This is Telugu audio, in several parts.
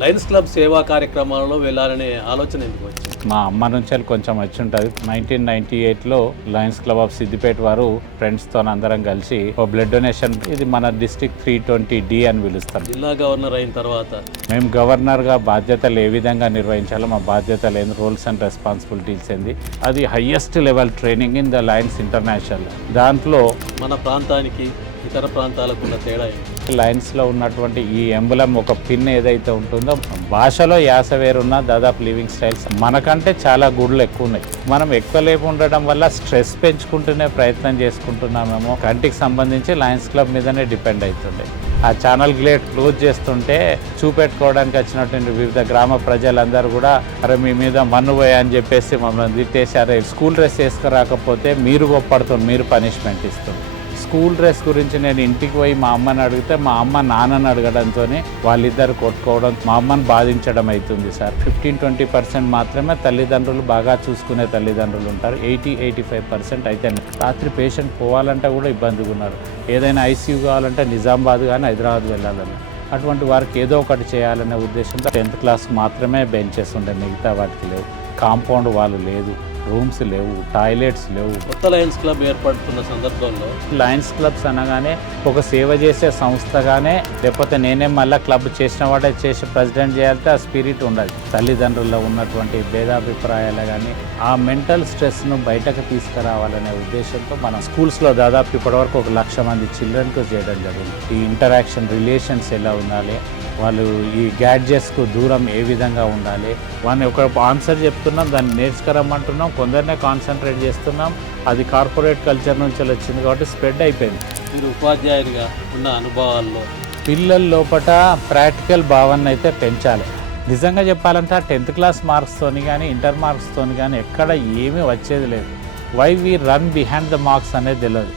లయన్స్ క్లబ్ సేవా కార్యక్రమాలలో వెళ్ళాలనే ఆలోచన ఎందుకు వచ్చింది? మా అమ్మ నుంచి కొంచెం వచ్చి ఉంటుంది. 1998లో లయన్స్ క్లబ్ ఆఫ్ సిద్దిపేట వారు ఫ్రెండ్స్తో అందరం కలిసి ఓ బ్లడ్ డొనేషన్, ఇది మన డిస్ట్రిక్ట్ 320D అని పిలుస్తాం. జిల్లా గవర్నర్ అయిన తర్వాత మేము గవర్నర్గా బాధ్యతలు ఏ విధంగా నిర్వహించాలో, మా బాధ్యతలు ఏంది, రోల్స్ అండ్ రెస్పాన్సిబిలిటీస్ ఏంది, అది highest level training in the Lions international. దాంట్లో మన ప్రాంతానికి ఇతర ప్రాంతాలకు ఉన్న తేడా ఏంటి? లయన్స్లో ఉన్నటువంటి ఈ ఎంబులం, ఒక పిన్ ఏదైతే ఉంటుందో, భాషలో యాస వేరున్నా దాదాపు లివింగ్ స్టైల్స్ మనకంటే చాలా గుడులు ఎక్కువ ఉన్నాయి. మనం ఎక్కువ లేపు ఉండడం వల్ల స్ట్రెస్ పెంచుకుంటూనే ప్రయత్నం చేసుకుంటున్నామేమో. కంటికి సంబంధించి లయన్స్ క్లబ్ మీదనే డిపెండ్ అవుతుంది. ఆ ఛానల్ గ్లేట్ క్లోజ్ చేస్తుంటే చూపెట్టుకోవడానికి వచ్చినటువంటి వివిధ గ్రామ ప్రజలందరూ కూడా అరే మీ మీద మన్ను పోయా అని చెప్పేసి మమ్మల్ని తిట్టేసి, అరే స్కూల్ డ్రెస్ వేసుకురాకపోతే మీరు గొప్పడుతుంది, మీరు పనిష్మెంట్ ఇస్తుంది. స్కూల్ డ్రెస్ గురించి నేను ఇంటికి పోయి మా అమ్మని అడిగితే మా అమ్మ నాన్నని అడగడంతో వాళ్ళిద్దరు కొట్టుకోవడం, మా అమ్మని బాధించడం అవుతుంది సార్. 15-20% మాత్రమే తల్లిదండ్రులు బాగా చూసుకునే తల్లిదండ్రులు ఉంటారు. 80-85% అయితే రాత్రి పేషెంట్ పోవాలంటే కూడా ఇబ్బందిగా ఉన్నారు. ఏదైనా ICU కావాలంటే నిజామాబాద్ కానీ హైదరాబాద్ వెళ్ళాలని, అటువంటి వారికి ఏదో ఒకటి చేయాలనే ఉద్దేశంతో 10th క్లాస్ మాత్రమే బెంచెస్ ఉండే, మిగతా వాటికి లేవు. కాంపౌండ్ వాళ్ళు లేదు, రూమ్స్ లేవు, టాయిలెట్స్ లేవు. కొత్త లయన్స్ క్లబ్ ఏర్పడుతున్న సందర్భంలో లయన్స్ క్లబ్స్ అనగానే ఒక సేవ చేసే సంస్థగానే, లేకపోతే నేనే మళ్ళీ క్లబ్ చేసిన వాడే చేసి ప్రెసిడెంట్ చేయాలంటే ఆ స్పిరిట్ ఉండాలి. తల్లిదండ్రుల్లో ఉన్నటువంటి భేదాభిప్రాయాలు కానీ ఆ మెంటల్ స్ట్రెస్ను బయటకు తీసుకురావాలనే ఉద్దేశంతో మనం స్కూల్స్లో దాదాపు ఇప్పటివరకు 1,00,000 మంది చిల్డ్రన్కు చేయడం జరిగింది. ఈ ఇంటరాక్షన్ రిలేషన్స్ ఎలా ఉండాలి, వాళ్ళు ఈ గ్యాడ్జెట్స్కు దూరం ఏ విధంగా ఉండాలి, వాళ్ళని ఒక ఆన్సర్ చెప్తున్నాం, దాన్ని నేర్చుకోరమ్మంటున్నాం, కొందరినే కాన్సన్ట్రేట్ చేస్తున్నాం. అది కార్పొరేట్ కల్చర్ నుంచి వచ్చింది కాబట్టి స్ప్రెడ్ అయిపోయింది. మీరు ఉపాధ్యాయుడిగా ఉన్న అనుభవాల్లో పిల్లల లోపల ప్రాక్టికల్ భావన అయితే పెంచాలి. నిజంగా చెప్పాలంటే ఆ 10th క్లాస్ మార్క్స్తోని కానీ ఇంటర్ మార్క్స్తోని కానీ ఎక్కడ ఏమీ వచ్చేది లేదు. Why we run behind the marks అనేది తెలియదు.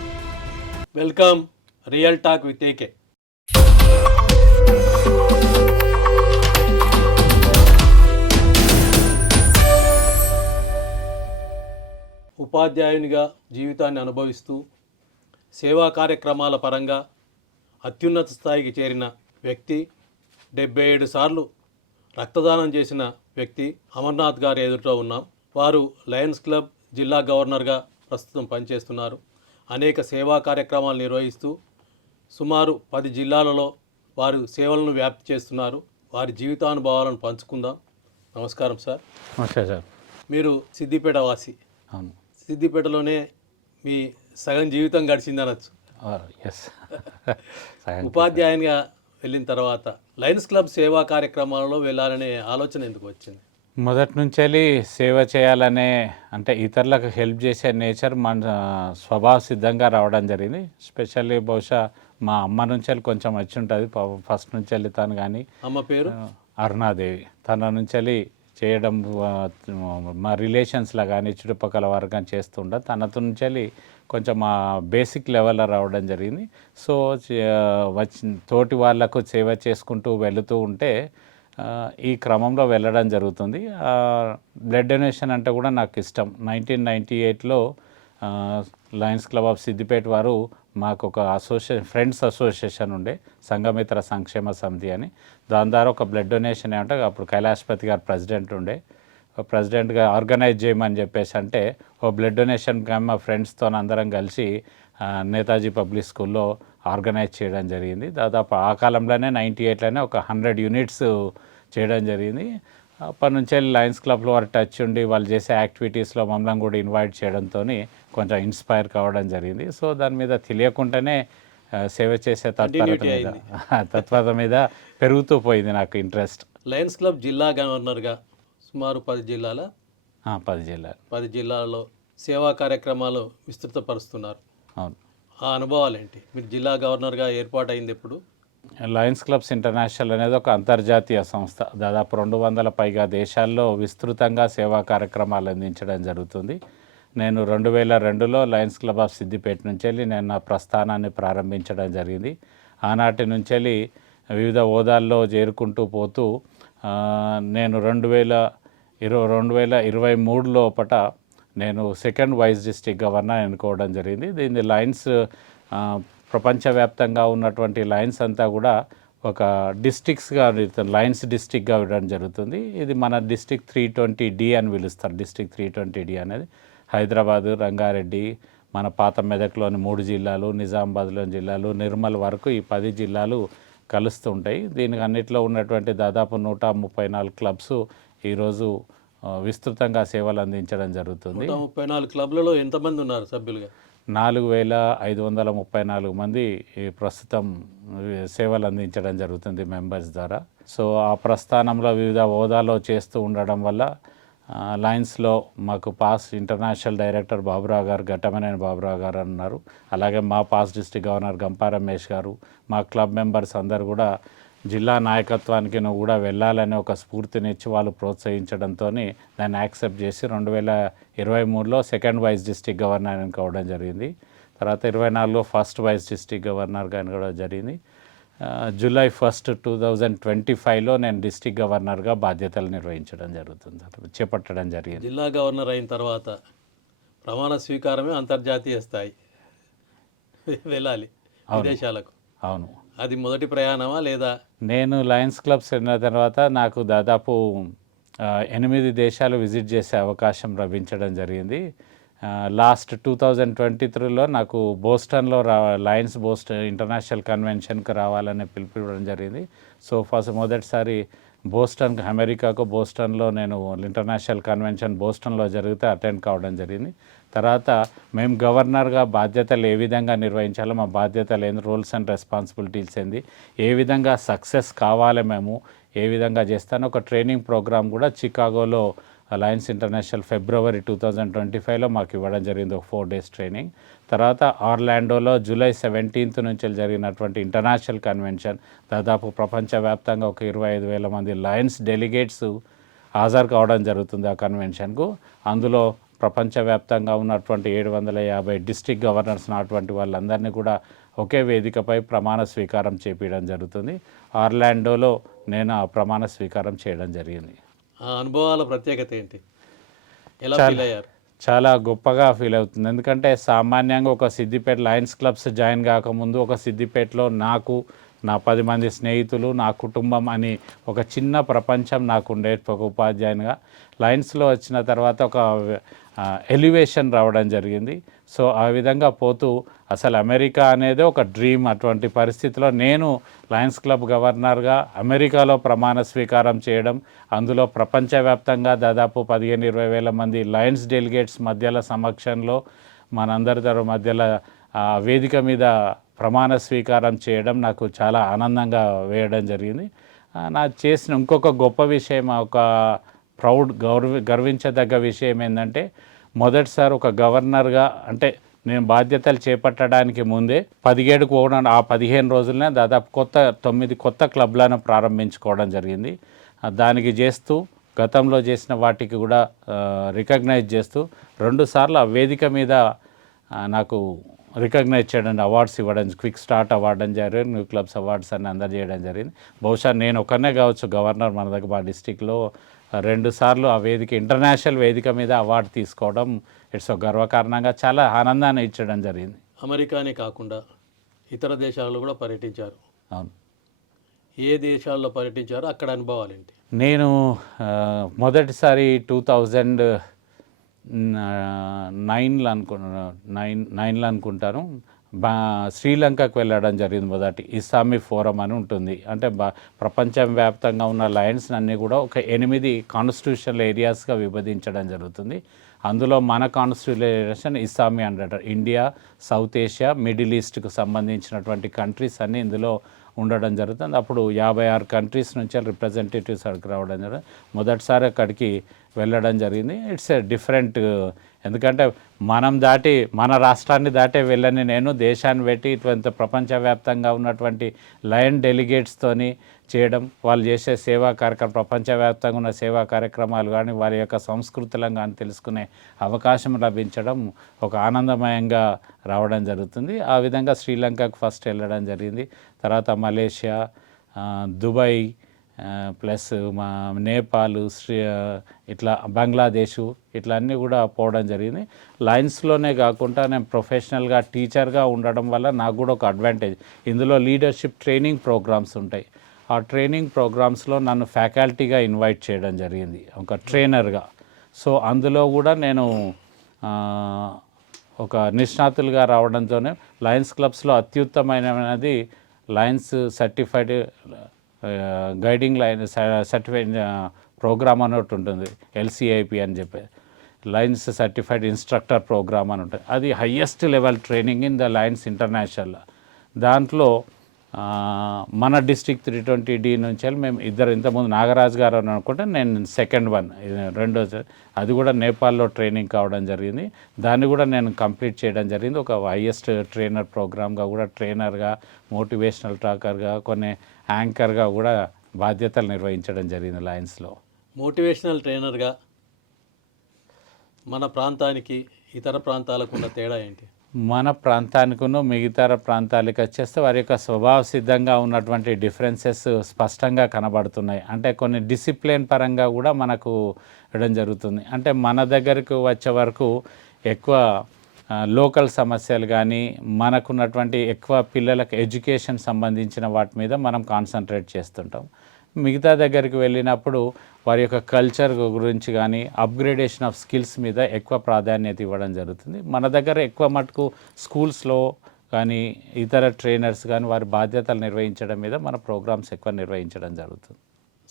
Welcome real talk with AK. ఉపాధ్యాయునిగా జీవితాన్ని అనుభవిస్తూ సేవా కార్యక్రమాల పరంగా అత్యున్నత స్థాయికి చేరిన వ్యక్తి, 77 సార్లు రక్తదానం చేసిన వ్యక్తి అమర్నాథ్ గారి ఎదుట ఉన్నాం. వారు లయన్స్ క్లబ్ జిల్లా గవర్నర్గా ప్రస్తుతం పనిచేస్తున్నారు. అనేక సేవా కార్యక్రమాలు నిర్వహిస్తూ సుమారు 10 జిల్లాలలో వారు సేవలను వ్యాప్తి చేస్తున్నారు. వారి జీవితానుభవాలను పంచుకుందాం. నమస్కారం సార్. Okay sir. మీరు సిద్దిపేట వాసి. అవును. సిద్దిపేటలోనే మీ సగం జీవితం గడిచిందనొచ్చు. ఎస్. ఉపాధ్యాయునిగా వెళ్ళిన తర్వాత లయన్స్ క్లబ్ సేవా కార్యక్రమాలలో వెళ్ళాలనే ఆలోచన ఎందుకు వచ్చింది? మొదటి నుంచి సేవ చేయాలనే, అంటే ఇతరులకు హెల్ప్ చేసే నేచర్ మన స్వభావ సిద్ధంగా రావడం జరిగింది. స్పెషల్లీ బహుశా మా అమ్మ నుంచి కొంచెం వచ్చి ఉంటుంది. ఫస్ట్ నుంచి వెళ్తాను కానీ, అమ్మ పేరు అరుణాదేవి, తన నుంచి చేయడం మా రిలేషన్స్లో కానీ చుట్టుపక్కల వారు కానీ చేస్తుండే, తనతో నుంచి కొంచెం మా బేసిక్ లెవెల్లో రావడం జరిగింది. సో తోటి వాళ్లకు సేవ చేసుకుంటూ వెళుతూ ఉంటే ఈ క్రమంలో వెళ్ళడం జరుగుతుంది. బ్లడ్ డొనేషన్ అంటే కూడా నాకు ఇష్టం. 1998లో లయన్స్ క్లబ్ ఆఫ్ సిద్దిపేట వారు మాకు ఒక ఫ్రెండ్స్ అసోసియేషన్ ఉండే, సంఘమిత్ర సంక్షేమ సమితి అని. దాని ద్వారా ఒక బ్లడ్ డొనేషన్ ఏమంటే, అప్పుడు కైలాష్పతి గారు ప్రెసిడెంట్ ఉండే, ప్రెసిడెంట్గా ఆర్గనైజ్ చేయమని చెప్పేసి అంటే ఓ బ్లడ్ డొనేషన్ మా ఫ్రెండ్స్తో అందరం కలిసి నేతాజీ పబ్లిక్ స్కూల్లో ఆర్గనైజ్ చేయడం జరిగింది. దాదాపు ఆ కాలంలోనే 98లోనే ఒక 100 యూనిట్స్ చేయడం జరిగింది. అప్పటి నుంచే లయన్స్ క్లబ్లో వారు టచ్ ఉండి వాళ్ళు చేసే యాక్టివిటీస్లో మమ్మల్ని కూడా ఇన్వైట్ చేయడంతో కొంచెం ఇన్స్పైర్ కావడం జరిగింది. సో దాని మీద తెలియకుండానే సేవ చేసే తత్పరత మీద పెరుగుతూ పోయింది నాకు ఇంట్రెస్ట్. లయన్స్ క్లబ్ జిల్లా గవర్నర్గా సుమారు 10 జిల్లాలలో సేవా కార్యక్రమాలు విస్తృతపరుస్తున్నారు. అవును. ఆ అనుభవాలు ఏంటి? మీరు జిల్లా గవర్నర్గా ఏర్పాటైంది ఎప్పుడు? లయన్స్ క్లబ్స్ ఇంటర్నేషనల్ అనేది ఒక అంతర్జాతీయ సంస్థ. దాదాపు 200 పైగా దేశాల్లో విస్తృతంగా సేవా కార్యక్రమాలు అందించడం జరుగుతుంది. నేను 2002లో లయన్స్ క్లబ్ ఆఫ్ సిద్దిపేట నుంచి నేను నా ప్రస్థానాన్ని ప్రారంభించడం జరిగింది. ఆనాటి నుంచి వివిధ హోదాల్లో చేరుకుంటూ పోతూ నేను 2023 లోపట నేను సెకండ్ వైస్ డిస్ట్రిక్ట్ గవర్నర్ ఎన్నుకోవడం జరిగింది. దీన్ని లయన్స్ ప్రపంచవ్యాప్తంగా ఉన్నటువంటి లయన్స్ అంతా కూడా ఒక డిస్ట్రిక్ట్స్గా లయన్స్ డిస్ట్రిక్ట్గా ఇవ్వడం జరుగుతుంది. ఇది మన డిస్ట్రిక్ట్ 320D అని పిలుస్తారు. డిస్ట్రిక్ట్ 320D అనేది హైదరాబాదు, రంగారెడ్డి, మన పాత మెదక్లోని 3 జిల్లాలు, నిజామాబాద్లోని జిల్లాలు, నిర్మల్ వరకు ఈ 10 జిల్లాలు కలుస్తూ ఉంటాయి. దీనికి అన్నిట్లో ఉన్నటువంటి దాదాపు 134 క్లబ్స్ ఈరోజు విస్తృతంగా సేవలు అందించడం జరుగుతుంది. 134 క్లబ్లలో ఎంతమంది ఉన్నారు సభ్యులుగా? 4534 మంది ఈ ప్రస్తుతం సేవలు అందించడం జరుగుతుంది మెంబర్స్ ద్వారా. సో ఆ ప్రస్థానంలో వివిధ హోదాలో చేస్తూ ఉండడం వల్ల లయన్స్లో మాకు పాస్ ఇంటర్నేషనల్ డైరెక్టర్ బాబురావు గారు, ఘట్టమనేని బాబురావు గారు అన్నారు. అలాగే మా pass district governor Gampa Ramesh గారు, మా క్లబ్ మెంబర్స్ అందరు కూడా జిల్లా నాయకత్వానికి నువ్వు కూడా వెళ్ళాలని ఒక స్ఫూర్తినిచ్చి వాళ్ళు ప్రోత్సహించడంతో దాన్ని యాక్సెప్ట్ చేసి 2023లో సెకండ్ వైస్ డిస్ట్రిక్ట్ గవర్నర్ కావడం జరిగింది. తర్వాత 24లో ఫస్ట్ వైస్ డిస్ట్రిక్ట్ గవర్నర్గా కూడా జరిగింది. జూలై 1, 2025లో నేను డిస్ట్రిక్ట్ గవర్నర్గా బాధ్యతలు నిర్వహించడం జరుగుతుంది, చేపట్టడం జరిగింది. జిల్లా గవర్నర్ అయిన తర్వాత ప్రమాణ స్వీకారమే అంతర్జాతీయ స్థాయి, వెళ్ళాలి విదేశాలకు. అవును. అది మొదటి ప్రయాణమా లేదా? నేను లయన్స్ క్లబ్స్ వెళ్ళిన తర్వాత నాకు దాదాపు 8 దేశాలు విజిట్ చేసే అవకాశం లభించడం జరిగింది. లాస్ట్ 2023లో నాకు బోస్టన్లో లయన్స్ బోస్టన్ ఇంటర్నేషనల్ కన్వెన్షన్కి రావాలని పిలిపివ్వడం జరిగింది. సో ఫస్ట్ మొదటిసారి బోస్టన్కి, అమెరికాకు బోస్టన్లో నేను ఇంటర్నేషనల్ కన్వెన్షన్ బోస్టన్లో జరిగితే అటెండ్ కావడం జరిగింది. తర్వాత మేము గవర్నర్గా బాధ్యతలు ఏ విధంగా నిర్వహించాలో, మా బాధ్యతలు ఏంది, రోల్స్ అండ్ రెస్పాన్సిబిలిటీస్ ఏంది, ఏ విధంగా సక్సెస్ కావాలి, మేము ఏ విధంగా చేస్తాను, ఒక ట్రైనింగ్ ప్రోగ్రామ్ కూడా చికాగోలో లయన్స్ ఇంటర్నేషనల్ ఫిబ్రవరి 2025లో మాకు ఇవ్వడం జరిగింది, ఒక 4 days ట్రైనింగ్. తర్వాత ఆర్లాండోలో జూలై 17th నుంచి జరిగినటువంటి ఇంటర్నేషనల్ కన్వెన్షన్, దాదాపు ప్రపంచవ్యాప్తంగా ఒక 25,000 మంది లయన్స్ డెలిగేట్స్ హాజరు కావడం జరుగుతుంది ఆ కన్వెన్షన్కు. అందులో ప్రపంచవ్యాప్తంగా ఉన్నటువంటి 750 డిస్ట్రిక్ట్ గవర్నర్స్ అటువంటి వాళ్ళందరినీ కూడా ఒకే వేదికపై ప్రమాణ స్వీకారం చేపించడం జరుగుతుంది. ఆర్లాండోలో నేను ఆ ప్రమాణ స్వీకారం చేయడం జరిగింది. ఆ అనుభవాల ప్రత్యేకత ఏంటి? ఎలా ఫీల్ అయ్యారు? చాలా గొప్పగా ఫీల్ అవుతుంది. ఎందుకంటే సామాన్యంగా ఒక సిద్దిపేట లయన్స్ క్లబ్స్ జాయిన్ కాకముందు ఒక సిద్దిపేటలో నాకు, నా 10 మంది స్నేహితులు, నా కుటుంబం అని ఒక చిన్న ప్రపంచం నాకు ఉండే ఒక ఉపాధ్యాయునిగా. లయన్స్లో వచ్చిన తర్వాత ఒక ఎలివేషన్ రావడం జరిగింది. సో ఆ విధంగా పోతూ అసలు అమెరికా అనేది ఒక డ్రీమ్. అటువంటి పరిస్థితిలో నేను లయన్స్ క్లబ్ గవర్నర్గా అమెరికాలో ప్రమాణ స్వీకారం చేయడం, అందులో ప్రపంచవ్యాప్తంగా దాదాపు 15-20 వేల మంది లయన్స్ డెలిగేట్స్ మధ్యలో సమక్షంలో మనందరి మధ్యలో వేదిక మీద ప్రమాణ స్వీకారం చేయడం నాకు చాలా ఆనందంగా వేయడం జరిగింది. నా చేసిన ఇంకొక గొప్ప విషయం, ఒక గర్వించదగ్గ విషయం ఏంటంటే, మొదటిసారి ఒక గవర్నర్గా అంటే నేను బాధ్యతలు చేపట్టడానికి ముందే 17కు పోవడం, ఆ 15 రోజులనే దాదాపు 9 కొత్త క్లబ్లను ప్రారంభించుకోవడం జరిగింది. దానికి చేస్తూ గతంలో చేసిన వాటికి కూడా రికగ్నైజ్ చేస్తూ 2 సార్లు ఆ వేదిక మీద నాకు రికగ్నైజ్ చేయడం, అవార్డ్స్ ఇవ్వడం, క్విక్ స్టార్ట్ అవార్డు అని జరిగింది, న్యూ క్లబ్స్ అవార్డ్స్ అని అందజేయడం జరిగింది. బహుశా నేను ఒకనే కావచ్చు గవర్నర్ మన దగ్గర మా డిస్టిక్లో 2 సార్లు ఆ వేదిక, ఇంటర్నేషనల్ వేదిక మీద అవార్డు తీసుకోవడం ఇట్స్ ఒక గర్వకారణంగా చాలా ఆనందాన్ని ఇచ్చడం జరిగింది. అమెరికానే కాకుండా ఇతర దేశాలలో కూడా పర్యటించారు. అవును. ఏ దేశాల్లో పర్యటించారో అక్కడ అనుభవాలు ఏంటి? నేను మొదటిసారి 2009లో అనుకుంటాను శ్రీలంకకు వెళ్ళడం జరిగింది. మొదటి ఇస్లామీ ఫోరం అని ఉంటుంది. అంటే ప్రపంచవ్యాప్తంగా ఉన్న లయన్స్ అన్నీ కూడా ఒక 8 కాన్స్టిట్యూషనల్ ఏరియాస్గా విభజించడం జరుగుతుంది. అందులో మన కాన్స్టిట్యూషన్ ఇస్లామీ అంటారు. ఇండియా, సౌత్ ఏషియా, మిడిల్ ఈస్ట్కు సంబంధించినటువంటి కంట్రీస్ అన్నీ ఇందులో ఉండడం జరుగుతుంది. అప్పుడు 56 కంట్రీస్ నుంచి రిప్రజెంటేటివ్స్ అక్కడికి రావడం జరిగింది. మొదటిసారి అక్కడికి వెళ్ళడం జరిగింది. ఇట్స్ ఏ డిఫరెంట్, ఎందుకంటే మన రాష్ట్రాన్ని దాటే వెళ్ళని నేను దేశాన్ని పెట్టి ఇటువంటి ప్రపంచవ్యాప్తంగా ఉన్నటువంటి లయన్ డెలిగేట్స్తోని చేయడం, వాళ్ళు చేసే సేవా కార్యక్రమం, ప్రపంచవ్యాప్తంగా ఉన్న సేవా కార్యక్రమాలు కానీ వారి యొక్క సంస్కృతులను కానీ తెలుసుకునే అవకాశం లభించడం ఒక ఆనందమయంగా రావడం జరుగుతుంది. ఆ విధంగా శ్రీలంకకు ఫస్ట్ వెళ్ళడం జరిగింది. తర్వాత మలేషియా, దుబాయ్, ప్లస్ మా నేపాల్, ఇట్లా బంగ్లాదేశు ఇట్లా అన్నీ కూడా పోవడం జరిగింది. లయన్స్లోనే కాకుండా నేను ప్రొఫెషనల్గా టీచర్గా ఉండడం వల్ల నాకు కూడా ఒక అడ్వాంటేజ్. ఇందులో లీడర్షిప్ ట్రైనింగ్ ప్రోగ్రామ్స్ ఉంటాయి. ఆ ట్రైనింగ్ ప్రోగ్రామ్స్లో నన్ను ఫ్యాకల్టీగా ఇన్వైట్ చేయడం జరిగింది ఒక ట్రైనర్గా. సో అందులో కూడా నేను ఒక నిష్ణాతులుగా రావడంతోనే లయన్స్ క్లబ్స్లో అత్యుత్తమైనది lions certified guiding line certified program అని ఒకటి ఉంటుంది, LCIP అని చెప్పి, లయన్స్ సర్టిఫైడ్ ఇన్స్ట్రక్టర్ ప్రోగ్రామ్ అని ఉంటుంది. అది highest level training in the Lions international. దాంట్లో మన డిస్ట్రిక్ట్ 320D నుంచి మేము ఇంతకుముందు నాగరాజు గారు అని అనుకుంటే నేను సెకండ్ వన్, రెండో, అది కూడా నేపాల్లో ట్రైనింగ్ కావడం జరిగింది. దాన్ని కూడా నేను కంప్లీట్ చేయడం జరిగింది. ఒక హైయెస్ట్ ట్రైనర్ ప్రోగ్రామ్గా కూడా ట్రైనర్గా, మోటివేషనల్ టాకర్గా, కొన్ని యాంకర్గా కూడా బాధ్యతలు నిర్వహించడం జరిగింది లయన్స్లో. మోటివేషనల్ ట్రైనర్గా మన ప్రాంతానికి ఇతర ప్రాంతాలకు ఉన్న తేడా ఏంటి? మన ప్రాంతానికిను మిగతా ప్రాంతాలకు వచ్చేస్తే వారి యొక్క స్వభావ సిద్ధంగా ఉన్నటువంటి డిఫరెన్సెస్ స్పష్టంగా కనబడుతున్నాయి. అంటే కొన్ని డిసిప్లిన్ పరంగా కూడా మనకు ఇవ్వడం జరుగుతుంది. అంటే మన దగ్గరకు వచ్చే వరకు ఎక్కువ లోకల్ సమస్యలు కానీ, మనకున్నటువంటి ఎక్కువ పిల్లలకు ఎడ్యుకేషన్ సంబంధించిన వాటి మీద మనం కాన్సన్ట్రేట్ చేస్తుంటాం. మిగతా దగ్గరికి వెళ్ళినప్పుడు వారి యొక్క కల్చర్ గురించి కానీ, అప్గ్రేడేషన్ ఆఫ్ స్కిల్స్ మీద ఎక్కువ ప్రాధాన్యత ఇవ్వడం జరుగుతుంది. మన దగ్గర ఎక్కువ మటుకు స్కూల్స్లో కానీ ఇతర ట్రైనర్స్ కానీ వారి బాధ్యతలు నిర్వహించడం మీద మన ప్రోగ్రామ్స్ ఎక్కువ నిర్వహించడం జరుగుతుంది.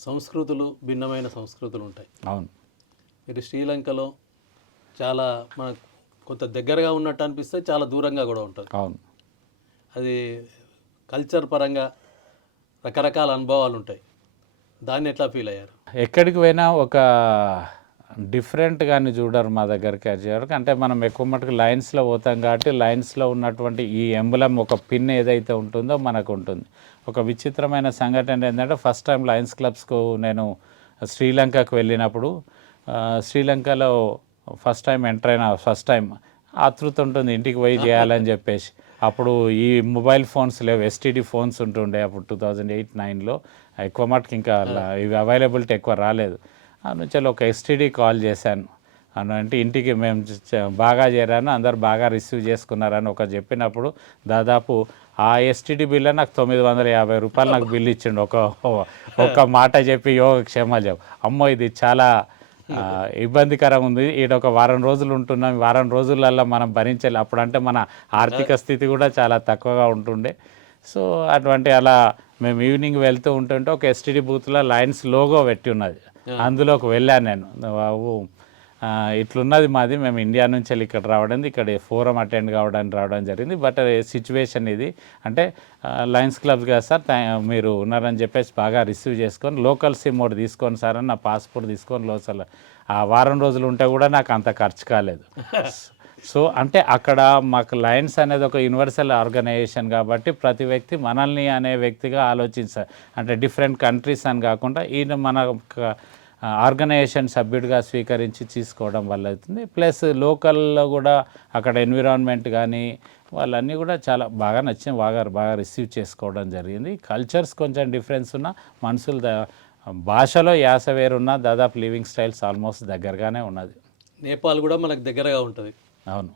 సంస్కృతులు, భిన్నమైన సంస్కృతులు ఉంటాయి. అవును. మీరు శ్రీలంకలో చాలా మనకు కొంత దగ్గరగా ఉన్నట్టు అనిపిస్తే చాలా దూరంగా కూడా ఉంటుంది. అవును. అది కల్చర్ పరంగా రకరకాల అనుభవాలు ఉంటాయి. దాన్ని ఎట్లా ఫీల్ అయ్యారు? ఎక్కడికి పోయినా ఒక డిఫరెంట్గాని చూడరు మా దగ్గరికి వచ్చేవరకు. అంటే మనం ఎక్కువ మటుకు లయన్స్లో పోతాం కాబట్టి లయన్స్లో ఉన్నటువంటి ఈ ఎంబులం ఒక పిన్ ఏదైతే ఉంటుందో మనకు ఉంటుంది. ఒక విచిత్రమైన సంఘటన ఏంటంటే ఫస్ట్ టైం లయన్స్ క్లబ్స్కు నేను శ్రీలంకకు వెళ్ళినప్పుడు, శ్రీలంకలో ఫస్ట్ టైం ఎంటర్ అయిన ఫస్ట్ టైం ఆతృత ఉంటుంది ఇంటికి పోయి చేయాలని చెప్పేసి. అప్పుడు ఈ మొబైల్ ఫోన్స్ లేవు, STD ఫోన్స్ ఉంటుండే అప్పుడు 2008-9లో. ఎక్కువ మటుకు ఇంకా ఇవి అవైలబిలిటీ ఎక్కువ రాలేదు. నుంచి ఒక STD కాల్ చేశాను. అంటే ఇంటికి మేము బాగా చేరాను, అందరు బాగా రిసీవ్ చేసుకున్నారని ఒక చెప్పినప్పుడు దాదాపు ఆ STD బిల్ నాకు 950 రూపాయలు నాకు బిల్ ఇచ్చిండు. ఒక మాట చెప్పి యోగక్షేమాలు చెప్పు. అమ్మో ఇది చాలా ఇబ్బందికరంగా ఉంది, ఈడ ఒక వారం రోజులు ఉంటున్నాం, వారం రోజులల్లో మనం భరించాలి. అప్పుడంటే మన ఆర్థిక స్థితి కూడా చాలా తక్కువగా ఉంటుండే. సో అటువంటి అలా మేము ఈవినింగ్ వెళ్తూ ఉంటుంటే ఒక STD బూత్లో లయన్స్ లోగో పెట్టి ఉన్నది, అందులోకి వెళ్ళాను నేను. బాబు ఇట్లున్నది మాది, మేము ఇండియా నుంచి వెళ్ళి ఇక్కడ రావడం, ఇక్కడ ఫోరం అటెండ్ రావడం జరిగింది. బట్ సిచ్యువేషన్ ఇది అంటే లయన్స్ క్లబ్స్ కదా సార్, మీరు ఉన్నారని చెప్పేసి బాగా రిసీవ్ చేసుకొని లోకల్ సిమ్ ఒకటి తీసుకొని సార్ అని నా పాస్పోర్ట్ తీసుకొని లోకల్ ఆ వారం రోజులు ఉంటే కూడా నాకు అంత ఖర్చు కాలేదు. సో అంటే అక్కడ మాకు లయన్స్ అనేది ఒక యూనివర్సల్ ఆర్గనైజేషన్ కాబట్టి ప్రతి వ్యక్తి మనల్ని అనే వ్యక్తిగా ఆలోచించాలి. అంటే డిఫరెంట్ కంట్రీస్ అని కాకుండా ఈయన మన ఆర్గనైజేషన్ సభ్యుడిగా స్వీకరించి తీసుకోవడం వల్ల అవుతుంది. ప్లస్ లోకల్లో కూడా అక్కడ ఎన్విరాన్మెంట్ కానీ వాళ్ళన్నీ కూడా చాలా బాగా నచ్చింది, బాగా రిసీవ్ చేసుకోవడం జరిగింది. కల్చర్స్ కొంచెం డిఫరెన్స్ ఉన్న, మనుషుల భాషలో యాస వేరున్న, దాదాపు లివింగ్ స్టైల్స్ ఆల్మోస్ట్ దగ్గరగానే ఉన్నది. నేపాల్ కూడా మనకు దగ్గరగా ఉంటుంది. అవును.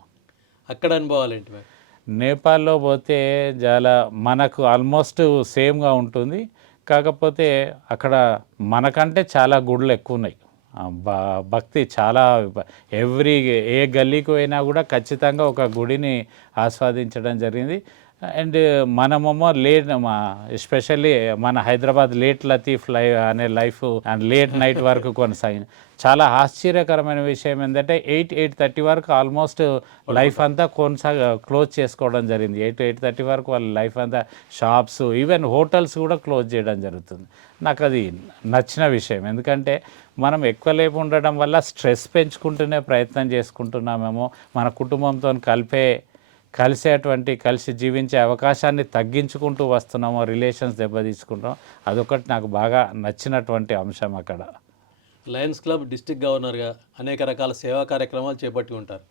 అక్కడ అనుభవాలు ఏంటి మరి? నేపాల్లో పోతే చాలా మనకు ఆల్మోస్ట్ సేమ్గా ఉంటుంది. కాకపోతే అక్కడ మనకంటే చాలా గుడులు ఎక్కువ ఉన్నాయి. భక్తి చాలా, ఏ గల్లీకి పోయినా కూడా ఖచ్చితంగా ఒక గుడిని ఆస్వాదించడం జరిగింది. అండ్ మనమేమో ఎస్పెషల్లీ మన హైదరాబాద్ లేట్ లతీఫ్ అనే లైఫ్ అండ్ లేట్ నైట్ వరకు కొనసాగింది. చాలా ఆశ్చర్యకరమైన విషయం ఏంటంటే 8-8:30 వరకు ఆల్మోస్ట్ లైఫ్ అంతా క్లోజ్ చేసుకోవడం జరిగింది. 8-8:30 వరకు వాళ్ళ లైఫ్ అంతా షాప్స్, ఈవెన్ హోటల్స్ కూడా క్లోజ్ చేయడం జరుగుతుంది. నాకు అది నచ్చిన విషయం. ఎందుకంటే మనం ఎక్కువ లేపు ఉండడం వల్ల స్ట్రెస్ పెంచుకుంటూనే ప్రయత్నం చేసుకుంటున్నామేమో, మన కుటుంబంతో కలిసి జీవించే అవకాశాన్ని తగ్గించుకుంటూ వస్తున్నామో, రిలేషన్స్ దెబ్బతీసుకుంటాం. అదొకటి నాకు బాగా నచ్చినటువంటి అంశం అక్కడ. లయన్స్ క్లబ్ డిస్ట్రిక్ట్ గవర్నర్గా అనేక రకాల సేవా కార్యక్రమాలు చేపట్టి ఉంటారు.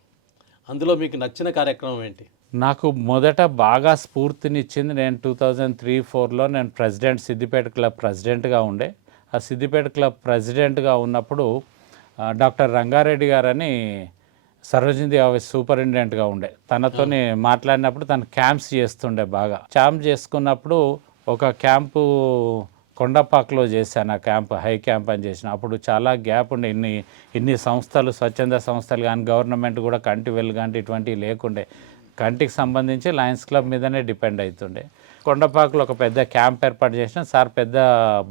అందులో మీకు నచ్చిన కార్యక్రమం ఏంటి? నాకు మొదట బాగా స్ఫూర్తినిచ్చింది, నేను 2003-4లో నేను సిద్దిపేట క్లబ్ ప్రెసిడెంట్గా ఉండే. ఆ సిద్దిపేట క్లబ్ ప్రెసిడెంట్గా ఉన్నప్పుడు డాక్టర్ రంగారెడ్డి గారని సరోజినీ ఆఫీస్ సూపరింటెండెంట్గా ఉండే, తనతోని మాట్లాడినప్పుడు తను క్యాంప్స్ చేస్తుండే బాగా. క్యాంప్ చేసుకున్నప్పుడు ఒక క్యాంపు కొండపాకలో చేశాను. ఆ క్యాంప్ హై క్యాంప్ అని చేసిన అప్పుడు చాలా గ్యాప్ ఉండే, ఇన్ని సంస్థలు, స్వచ్ఛంద సంస్థలు కానీ గవర్నమెంట్ కూడా కంటి వెళ్ళు కానీ ఇటువంటివి లేకుండే. కంటికి సంబంధించి లయన్స్ క్లబ్ మీదనే డిపెండ్ అవుతుండే. కొండపాకలో ఒక పెద్ద క్యాంప్ ఏర్పాటు చేసిన సార్, పెద్ద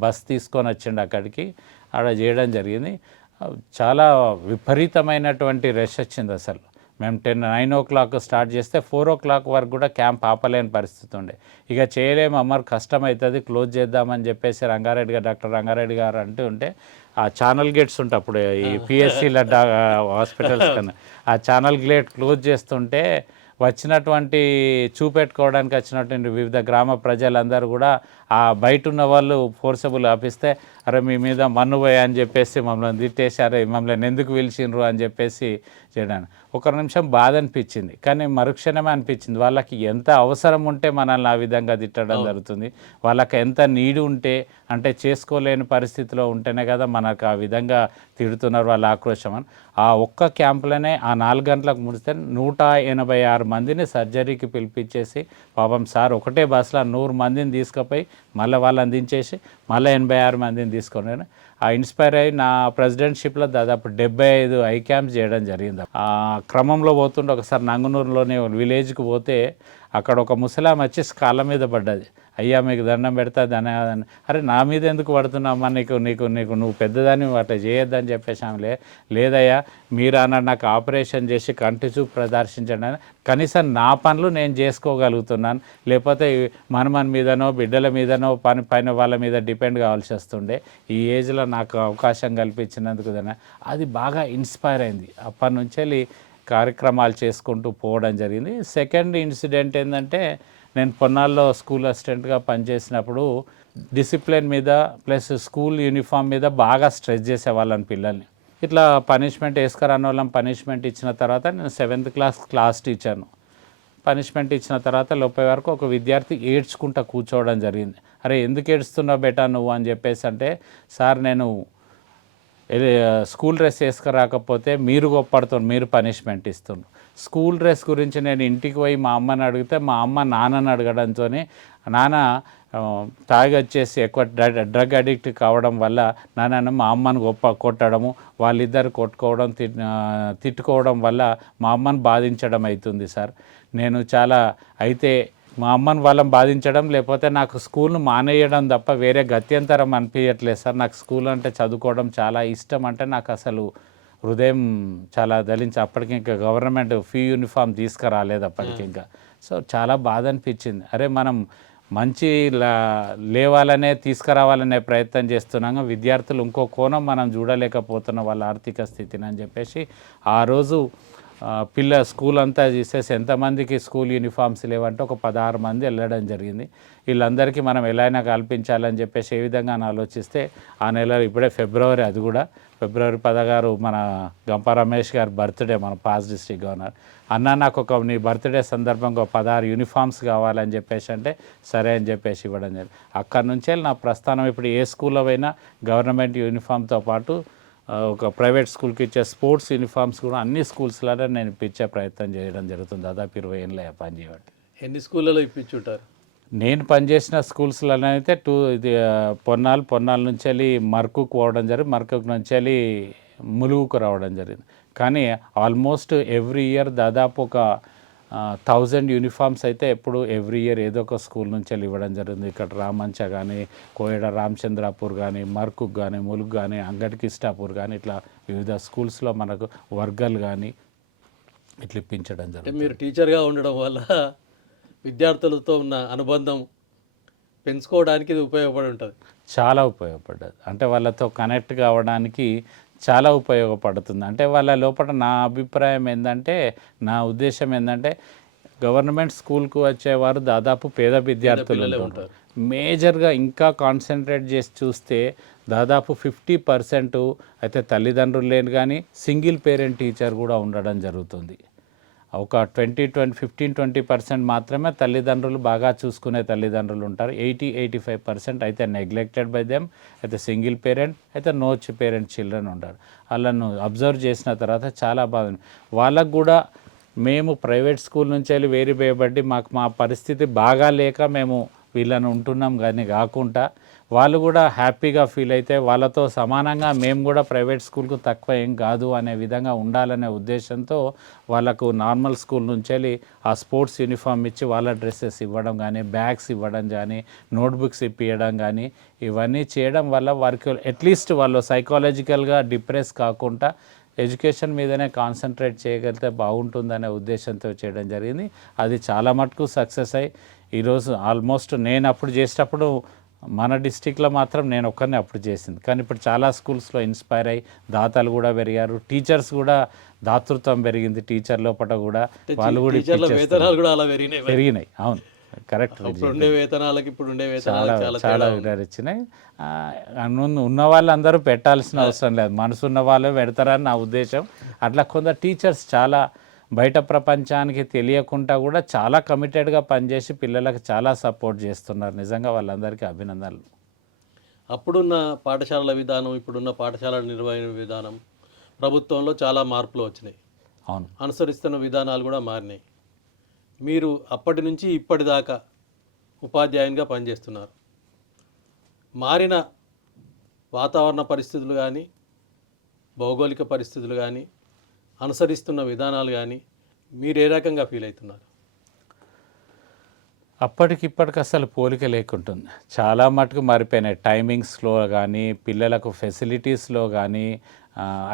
బస్ తీసుకొని వచ్చిండు అక్కడికి, ఆడ చేయడం జరిగింది. చాలా విపరీతమైనటువంటి రష్ వచ్చింది అసలు. మేము 9 o'clock స్టార్ట్ చేస్తే 4 o'clock వరకు కూడా క్యాంప్ ఆపలేని పరిస్థితి ఉండే. ఇక చేయలేము అమ్మరు, కష్టం అవుతుంది, క్లోజ్ చేద్దామని చెప్పేసి రంగారెడ్డి గారు, డాక్టర్ రంగారెడ్డి గారు అంటూ ఉంటే, ఆ ఛానల్ గేట్స్ ఉంటాయి అప్పుడు ఈ పిఎస్సీల హాస్పిటల్స్ కన్నా, ఆ ఛానల్ గేట్ క్లోజ్ చేస్తుంటే వచ్చినటువంటి చూపెట్టుకోవడానికి వచ్చినటువంటి వివిధ గ్రామ ప్రజలందరూ కూడా ఆ బయట ఉన్న వాళ్ళు ఫోర్సబుల్ ఆపిస్తే, అరే మీ మీద మన్ను పోయా అని చెప్పేసి మమ్మల్ని తిట్టేసి, అరే మమ్మల్ని ఎందుకు పిలిచిండ్రు అని చెప్పేసి చేయడానికి ఒక నిమిషం బాధ అనిపించింది. కానీ మరుక్షణమే అనిపించింది, వాళ్ళకి ఎంత అవసరం ఉంటే మనల్ని ఆ విధంగా తిట్టడం జరుగుతుంది, వాళ్ళకి ఎంత నీడ్ ఉంటే, అంటే చేసుకోలేని పరిస్థితిలో ఉంటేనే కదా మనకు ఆ విధంగా తిడుతున్నారు వాళ్ళ ఆక్రోశం అని. ఆ ఒక్క క్యాంపులోనే ఆ 4 గంటలకు ముడిస్తే 186 మందిని సర్జరీకి పిలిపించేసి, పాపం సార్ ఒకటే బస్సులో 100 మందిని తీసుకుపోయి మళ్ళీ వాళ్ళని దించేసి మళ్ళీ 86 మందిని తీసుకొని ఆ ఇన్స్పైర్ అయ్యి నా ప్రెసిడెంట్షిప్లో దాదాపు 75 ఐ క్యాంప్స్ చేయడం జరిగింది. ఆ క్రమంలో పోతుంటే ఒకసారి నంగునూరులోని విలేజ్కి పోతే అక్కడ ఒక ముసలాం వచ్చి కాళ్ళ మీద పడ్డది. అయ్యా మీకు దండం పెడతా ధన్యవాదాన్ని. అరే నా మీద ఎందుకు పడుతున్నామ్మా, నీకు నీకు నీకు నువ్వు పెద్దదాన్ని అట్లా చేయొద్దని చెప్పేసాంలే. లేదయ్యా మీరు అన్నాడు, నాకు ఆపరేషన్ చేసి కంటి చూపు ప్రదర్శించండి అని, కనీసం నా పనులు నేను చేసుకోగలుగుతున్నాను, లేకపోతే మన మీదనో బిడ్డల మీదనో పైన వాళ్ళ మీద డిపెండ్ కావాల్సి వస్తుండే. ఈ ఏజ్లో నాకు అవకాశం కల్పించినందుకు అది బాగా ఇన్స్పైర్ అయింది. అప్పటి నుంచి కార్యక్రమాలు చేసుకుంటూ పోవడం జరిగింది. సెకండ్ ఇన్సిడెంట్ ఏంటంటే, నేను పొన్నాల్లో స్కూల్ అసిస్టెంట్గా పనిచేసినప్పుడు డిసిప్లిన్ మీద ప్లస్ స్కూల్ యూనిఫామ్ మీద బాగా స్ట్రెస్ చేసేవాళ్ళని పిల్లల్ని. ఇట్లా పనిష్మెంట్ వేసుకురాని వాళ్ళని పనిష్మెంట్ ఇచ్చిన తర్వాత, నేను 7th క్లాస్ టీచర్ను. పనిష్మెంట్ ఇచ్చిన తర్వాత లోపే వరకు ఒక విద్యార్థి ఏడ్చుకుంటూ కూర్చోవడం జరిగింది. అరే ఎందుకు ఏడుస్తున్నావు బేటా నువ్వు అని చెప్పేసి అంటే, సార్ నేను స్కూల్ డ్రెస్ వేసుకురాకపోతే మీరు గొప్పడుతున్నారు, మీరు పనిష్మెంట్ ఇస్తున్నారు. స్కూల్ డ్రెస్ గురించి నేను ఇంటికి పోయి మా అమ్మని అడిగితే, మా అమ్మ నాన్నని అడగడంతో, నాన్న తాగి వచ్చేసి ఎక్కువ డ్రగ్ అడిక్ట్ కావడం వల్ల నాన్న మా అమ్మని కొట్టడము, వాళ్ళిద్దరు కొట్టుకోవడం తిట్టుకోవడం వల్ల మా అమ్మని బాధించడం అవుతుంది సార్. నేను చాలా అయితే మా అమ్మని వాళ్ళని బాధించడం, లేకపోతే నాకు స్కూల్ను మానేయడం తప్ప వేరే గత్యంతరం అనిపించట్లేదు సార్. నాకు స్కూల్ అంటే చదువుకోవడం చాలా ఇష్టం, అంటే నాకు అసలు హృదయం చాలా దళించి, అప్పటికి ఇంకా గవర్నమెంట్ ఫీ యూనిఫామ్ తీసుకురాలేదు అప్పటికి ఇంకా. సో చాలా బాధ అనిపించింది. అరే మనం మంచి లేవాలనే తీసుకురావాలనే ప్రయత్నం చేస్తున్నాం, విద్యార్థులు ఇంకో కోణం మనం చూడలేకపోతున్నాం వాళ్ళ ఆర్థిక స్థితిని అని చెప్పేసి ఆ రోజు స్కూల్ అంతా చేసేసి ఎంతమందికి స్కూల్ యూనిఫామ్స్ లేవంటే ఒక 16 మంది వెళ్ళడం జరిగింది. వీళ్ళందరికీ మనం ఎలా అయినా కల్పించాలని చెప్పేసి ఏ విధంగా ఆలోచిస్తే, ఆ నెల ఇప్పుడే ఫిబ్రవరి, అది కూడా ఫిబ్రవరి 16 మన గంప రమేష్ గారి బర్త్డే, మన పాస్ డిస్ట్రిక్ట్ గవర్నర్. అన్న నాకు నీ బర్త్డే సందర్భంగా 16 యూనిఫామ్స్ కావాలని చెప్పేసి అంటే సరే అని చెప్పేసి ఇవ్వడం జరిగింది. అక్కడి నుంచే నా ప్రస్థానం ఇప్పుడు ఏ స్కూల్లో అయినా గవర్నమెంట్ యూనిఫామ్తో పాటు ఒక ప్రైవేట్ స్కూల్కి ఇచ్చే స్పోర్ట్స్ యూనిఫామ్స్ కూడా అన్ని స్కూల్స్లలో నేను ఇప్పించే ప్రయత్నం చేయడం జరుగుతుంది. దాదాపు 20 ఏళ్ళ పని చేయబట్టి. ఎన్ని స్కూళ్ళలో ఇప్పించుంటారు? నేను పనిచేసిన స్కూల్స్లో అయితే పొన్నాల నుంచి వెళ్ళి మర్కుకు పోవడం జరిగింది, మర్కుకు నుంచి వెళ్ళి ములుగుకు రావడం జరిగింది. కానీ ఆల్మోస్ట్ ఎవ్రీ ఇయర్ దాదాపు ఒక 1000 యూనిఫామ్స్ అయితే ఎవ్రీ ఇయర్ ఏదో ఒక స్కూల్ నుంచి వెళ్ళి ఇవ్వడం జరుగుతుంది. ఇక్కడ రామంచ కానీ, కోయడ రామచంద్రాపూర్ కానీ, మర్కుక్ కానీ, ములుగు కానీ, అంగడికిష్టాపూర్ కానీ, ఇట్లా వివిధ స్కూల్స్లో మనకు వర్గాలు కానీ ఇట్లా ఇప్పించడం జరుగుతుంది. మీరు టీచర్గా ఉండడం వల్ల విద్యార్థులతో ఉన్న అనుబంధం పెంచుకోవడానికి ఇది ఉపయోగపడి ఉంటుంది. చాలా ఉపయోగపడ్డది. అంటే వాళ్ళతో కనెక్ట్ కావడానికి చాలా ఉపయోగపడుతుంది. అంటే వాళ్ళ లోపల నా అభిప్రాయం ఏంటంటే, నా ఉద్దేశం ఏంటంటే, గవర్నమెంట్ స్కూల్కు వచ్చేవారు దాదాపు పేద విద్యార్థులు ఉంటారు. మేజర్గా ఇంకా కాన్సన్ట్రేట్ చేసి చూస్తే దాదాపు 50% అయితే తల్లిదండ్రులు లేని కానీ సింగిల్ పేరెంట్ టీచర్ కూడా ఉండడం జరుగుతుంది. ఒక 15-20% మాత్రమే తల్లిదండ్రులు బాగా చూసుకునే తల్లిదండ్రులు ఉంటారు. 80-85% అయితే నెగ్లెక్టెడ్ బై దెమ్, అయితే సింగిల్ పేరెంట్, అయితే నో పేరెంట్ చిల్డ్రన్ ఉంటారు. వాళ్ళను అబ్జర్వ్ చేసిన తర్వాత చాలా బాధ. వాళ్ళకు కూడా మేము ప్రైవేట్ స్కూల్ నుంచి వెళ్ళి వేరు వేయబడి మా పరిస్థితి బాగా లేక మేము వీళ్ళని ఉంటున్నాం కానీ కాకుండా వాళ్ళు కూడా హ్యాపీగా ఫీల్ అయితే వాళ్ళతో సమానంగా మేము కూడా ప్రైవేట్ స్కూల్కు తక్కువ ఏం కాదు అనే విధంగా ఉండాలనే ఉద్దేశంతో వాళ్ళకు నార్మల్ స్కూల్ నుంచి వెళ్ళి ఆ స్పోర్ట్స్ యూనిఫామ్ ఇచ్చి వాళ్ళ డ్రెస్సెస్ ఇవ్వడం కానీ, బ్యాగ్స్ ఇవ్వడం కానీ, నోట్బుక్స్ ఇప్పించడం కానీ ఇవన్నీ చేయడం వల్ల వారికి అట్లీస్ట్ వాళ్ళు సైకాలజికల్గా డిప్రెస్ కాకుండా ఎడ్యుకేషన్ మీదనే కాన్సన్ట్రేట్ చేయగలిగితే బాగుంటుందనే ఉద్దేశంతో చేయడం జరిగింది. అది చాలా మటుకు సక్సెస్ అయ్యి ఈరోజు ఆల్మోస్ట్ నేను అప్పుడు చేసేటప్పుడు మన డిస్టిక్లో మాత్రం నేను ఒక్కరిని అప్పుడు చేసింది. కానీ ఇప్పుడు చాలా స్కూల్స్లో ఇన్స్పైర్ అయ్యి దాతలు కూడా పెరిగారు, టీచర్స్ కూడా దాతృత్వం పెరిగింది. టీచర్ లోపల కూడా వాళ్ళు కూడా వేతనాలు కూడా అలా పెరిగినాయి. అవును, కరెక్ట్. ఉండే వేతనాలకి ఇప్పుడు ఉండే వేతనాలు చాలా వివరించినాయి. ఉన్న వాళ్ళందరూ పెట్టాల్సిన అవసరం లేదు, మనసు ఉన్న వాళ్ళే పెడతారని నా ఉద్దేశం. అట్లా కొందరు టీచర్స్ చాలా బయట ప్రపంచానికి తెలియకుండా కూడా చాలా కమిటెడ్గా పనిచేసి పిల్లలకు చాలా సపోర్ట్ చేస్తున్నారు. నిజంగా వాళ్ళందరికీ అభినందనలు. అప్పుడున్న పాఠశాలల విధానం, ఇప్పుడున్న పాఠశాలల నిర్వహణ విధానం, ప్రభుత్వంలో చాలా మార్పులు వచ్చినాయి. అవును, అనుసరిస్తున్న విధానాలు కూడా మారినాయి. మీరు అప్పటి నుంచి ఇప్పటిదాకా ఉపాధ్యాయునిగా పనిచేస్తున్నారు. మారిన వాతావరణ పరిస్థితులు కానీ, భౌగోళిక పరిస్థితులు కానీ, అనుసరిస్తున్న విధానాలు కానీ మీరు ఏ రకంగా ఫీల్ అవుతున్నారు? అప్పటికిప్పటికి అసలు పోలిక లేకుంటుంది. చాలా మటుకు మారిపోయినాయి. టైమింగ్స్లో కానీ, పిల్లలకు ఫెసిలిటీస్లో కానీ,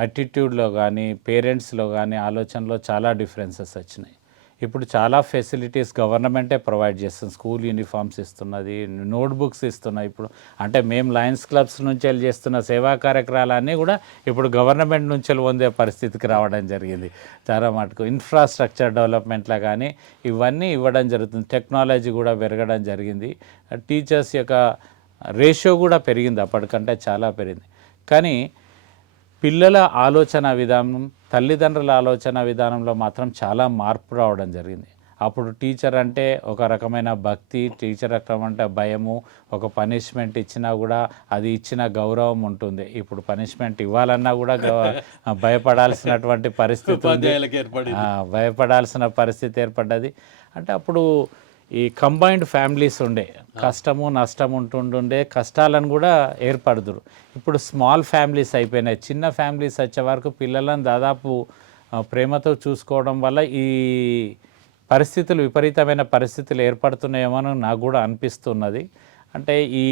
యాటిట్యూడ్లో కానీ, పేరెంట్స్లో కానీ ఆలోచనలో చాలా డిఫరెన్సెస్ వచ్చినాయి. ఇప్పుడు చాలా ఫెసిలిటీస్ గవర్నమెంటే ప్రొవైడ్ చేస్తుంది. స్కూల్ యూనిఫామ్స్ ఇస్తున్నది, నోట్బుక్స్ ఇస్తున్నాయి. ఇప్పుడు అంటే మేము లయన్స్ క్లబ్స్ నుంచి వెళ్ళి చేస్తున్న సేవా కార్యక్రమాలన్నీ కూడా ఇప్పుడు గవర్నమెంట్ నుంచి పొందే పరిస్థితికి రావడం జరిగింది. చాలా మటుకు ఇన్ఫ్రాస్ట్రక్చర్ డెవలప్మెంట్లో కానీ ఇవన్నీ ఇవ్వడం జరుగుతుంది. టెక్నాలజీ కూడా పెరగడం జరిగింది. టీచర్స్ యొక్క రేషియో కూడా పెరిగింది, అప్పటికంటే చాలా పెరిగింది. కానీ పిల్లల ఆలోచన విధానం, తల్లిదండ్రుల ఆలోచన విధానంలో మాత్రం చాలా మార్పు రావడం జరిగింది. అప్పుడు టీచర్ అంటే ఒక రకమైన భక్తి, టీచర్ రకం అంటే భయము, ఒక పనిష్మెంట్ ఇచ్చినా కూడా అది ఇచ్చిన గౌరవం ఉంటుంది. ఇప్పుడు పనిష్మెంట్ ఇవ్వాలన్నా కూడా భయపడాల్సినటువంటి పరిస్థితి ఉంది, భయపడాల్సిన పరిస్థితి ఏర్పడ్డది. అంటే అప్పుడు ఈ కంబైన్డ్ ఫ్యామిలీస్ ఉండే, కష్టము నష్టం ఉంటుండే, కష్టాలను కూడా ఏర్పడుదురు. ఇప్పుడు స్మాల్ ఫ్యామిలీస్ అయిపోయినాయి. చిన్న ఫ్యామిలీస్ వచ్చే వరకు పిల్లలను దాదాపు ప్రేమతో చూసుకోవడం వల్ల ఈ పరిస్థితులు, విపరీతమైన పరిస్థితులు ఏర్పడుతున్నాయేమో నాకు కూడా అనిపిస్తున్నది. అంటే ఈ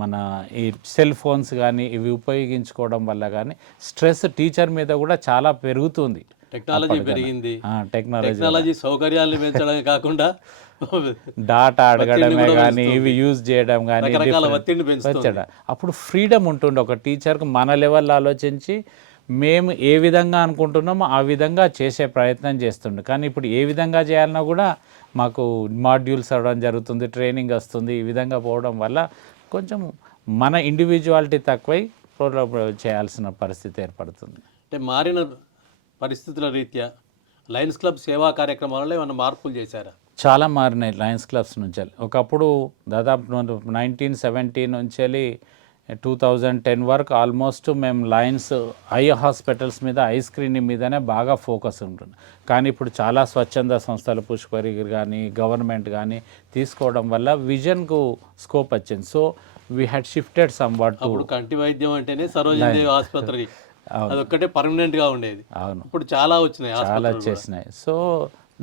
మన ఈ సెల్ ఫోన్స్ కానీ ఇవి ఉపయోగించుకోవడం వల్ల కానీ స్ట్రెస్ టీచర్ మీద కూడా చాలా పెరుగుతుంది. టెక్నాలజీ పెరిగింది, టెక్నాలజీ సౌకర్యాలను పెంచడమే కాకుండా డాటా అడగడమే కానీ ఇవి యూజ్ చేయడం కానీ పెంచడం. అప్పుడు ఫ్రీడమ్ ఉంటుండే ఒక టీచర్కు, మన లెవెల్లో ఆలోచించి మేము ఏ విధంగా అనుకుంటున్నామో ఆ విధంగా చేసే ప్రయత్నం చేస్తుండే. కానీ ఇప్పుడు ఏ విధంగా చేయాలన్నా కూడా మాకు మాడ్యూల్స్ అవ్వడం జరుగుతుంది, ట్రైనింగ్ వస్తుంది. ఈ విధంగా పోవడం వల్ల కొంచెం మన ఇండివిజువాలిటీ తక్కువై చేయాల్సిన పరిస్థితి ఏర్పడుతుంది. అంటే మారిన పరిస్థితుల రీత్యా లయన్స్ క్లబ్ సేవా కార్యక్రమాలలో ఏమైనా మార్పులు చేశారా? చాలా మారినాయి లయన్స్ క్లబ్స్ నుంచి. ఒకప్పుడు దాదాపు 1970 నుంచి 2010 వరకు ఆల్మోస్ట్ మేము లయన్స్ ఐ హాస్పిటల్స్ మీద, ఐ స్క్రీనింగ్ మీదనే బాగా ఫోకస్ ఉంటుంది. కానీ ఇప్పుడు చాలా స్వచ్ఛంద సంస్థలు, పుష్పరి కానీ గవర్నమెంట్ కానీ తీసుకోవడం వల్ల విజన్కు స్కోప్ వచ్చింది. So we had shifted some what. ఇప్పుడు కంటి వైద్యం అంటేనే సరోజినీ దేవి ఆసుపత్రి అదొక్కటే పర్మనెంట్గా ఉండేది. అవును, ఇప్పుడు చాలా వచ్చినాయి, చాలా వచ్చేసినాయి. సో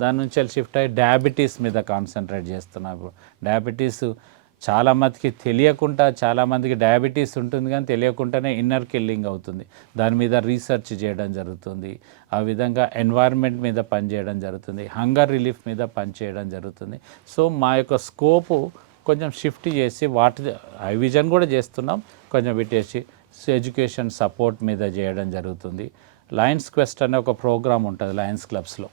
దాని నుంచి షిఫ్ట్ అయ్యి డయాబెటీస్ మీద కాన్సన్ట్రేట్ చేస్తున్నాము. డయాబెటీస్ చాలామందికి తెలియకుండా, చాలామందికి డయాబెటీస్ ఉంటుంది కానీ తెలియకుండానే ఇన్నర్ కిల్లింగ్ అవుతుంది. దాని మీద రీసెర్చ్ చేయడం జరుగుతుంది. ఆ విధంగా ఎన్వైర్న్మెంట్ మీద పనిచేయడం జరుగుతుంది, హంగర్ రిలీఫ్ మీద పనిచేయడం జరుగుతుంది. సో మా యొక్క స్కోపు కొంచెం షిఫ్ట్ చేసి ఐ విజన్ కూడా చేస్తున్నాం, కొంచెం పెట్టేసి ఎడ్యుకేషన్ సపోర్ట్ మీద చేయడం జరుగుతుంది. లయన్స్ క్వెస్ట్ అనే ఒక ప్రోగ్రామ్ ఉంటుంది లయన్స్ క్లబ్స్లో.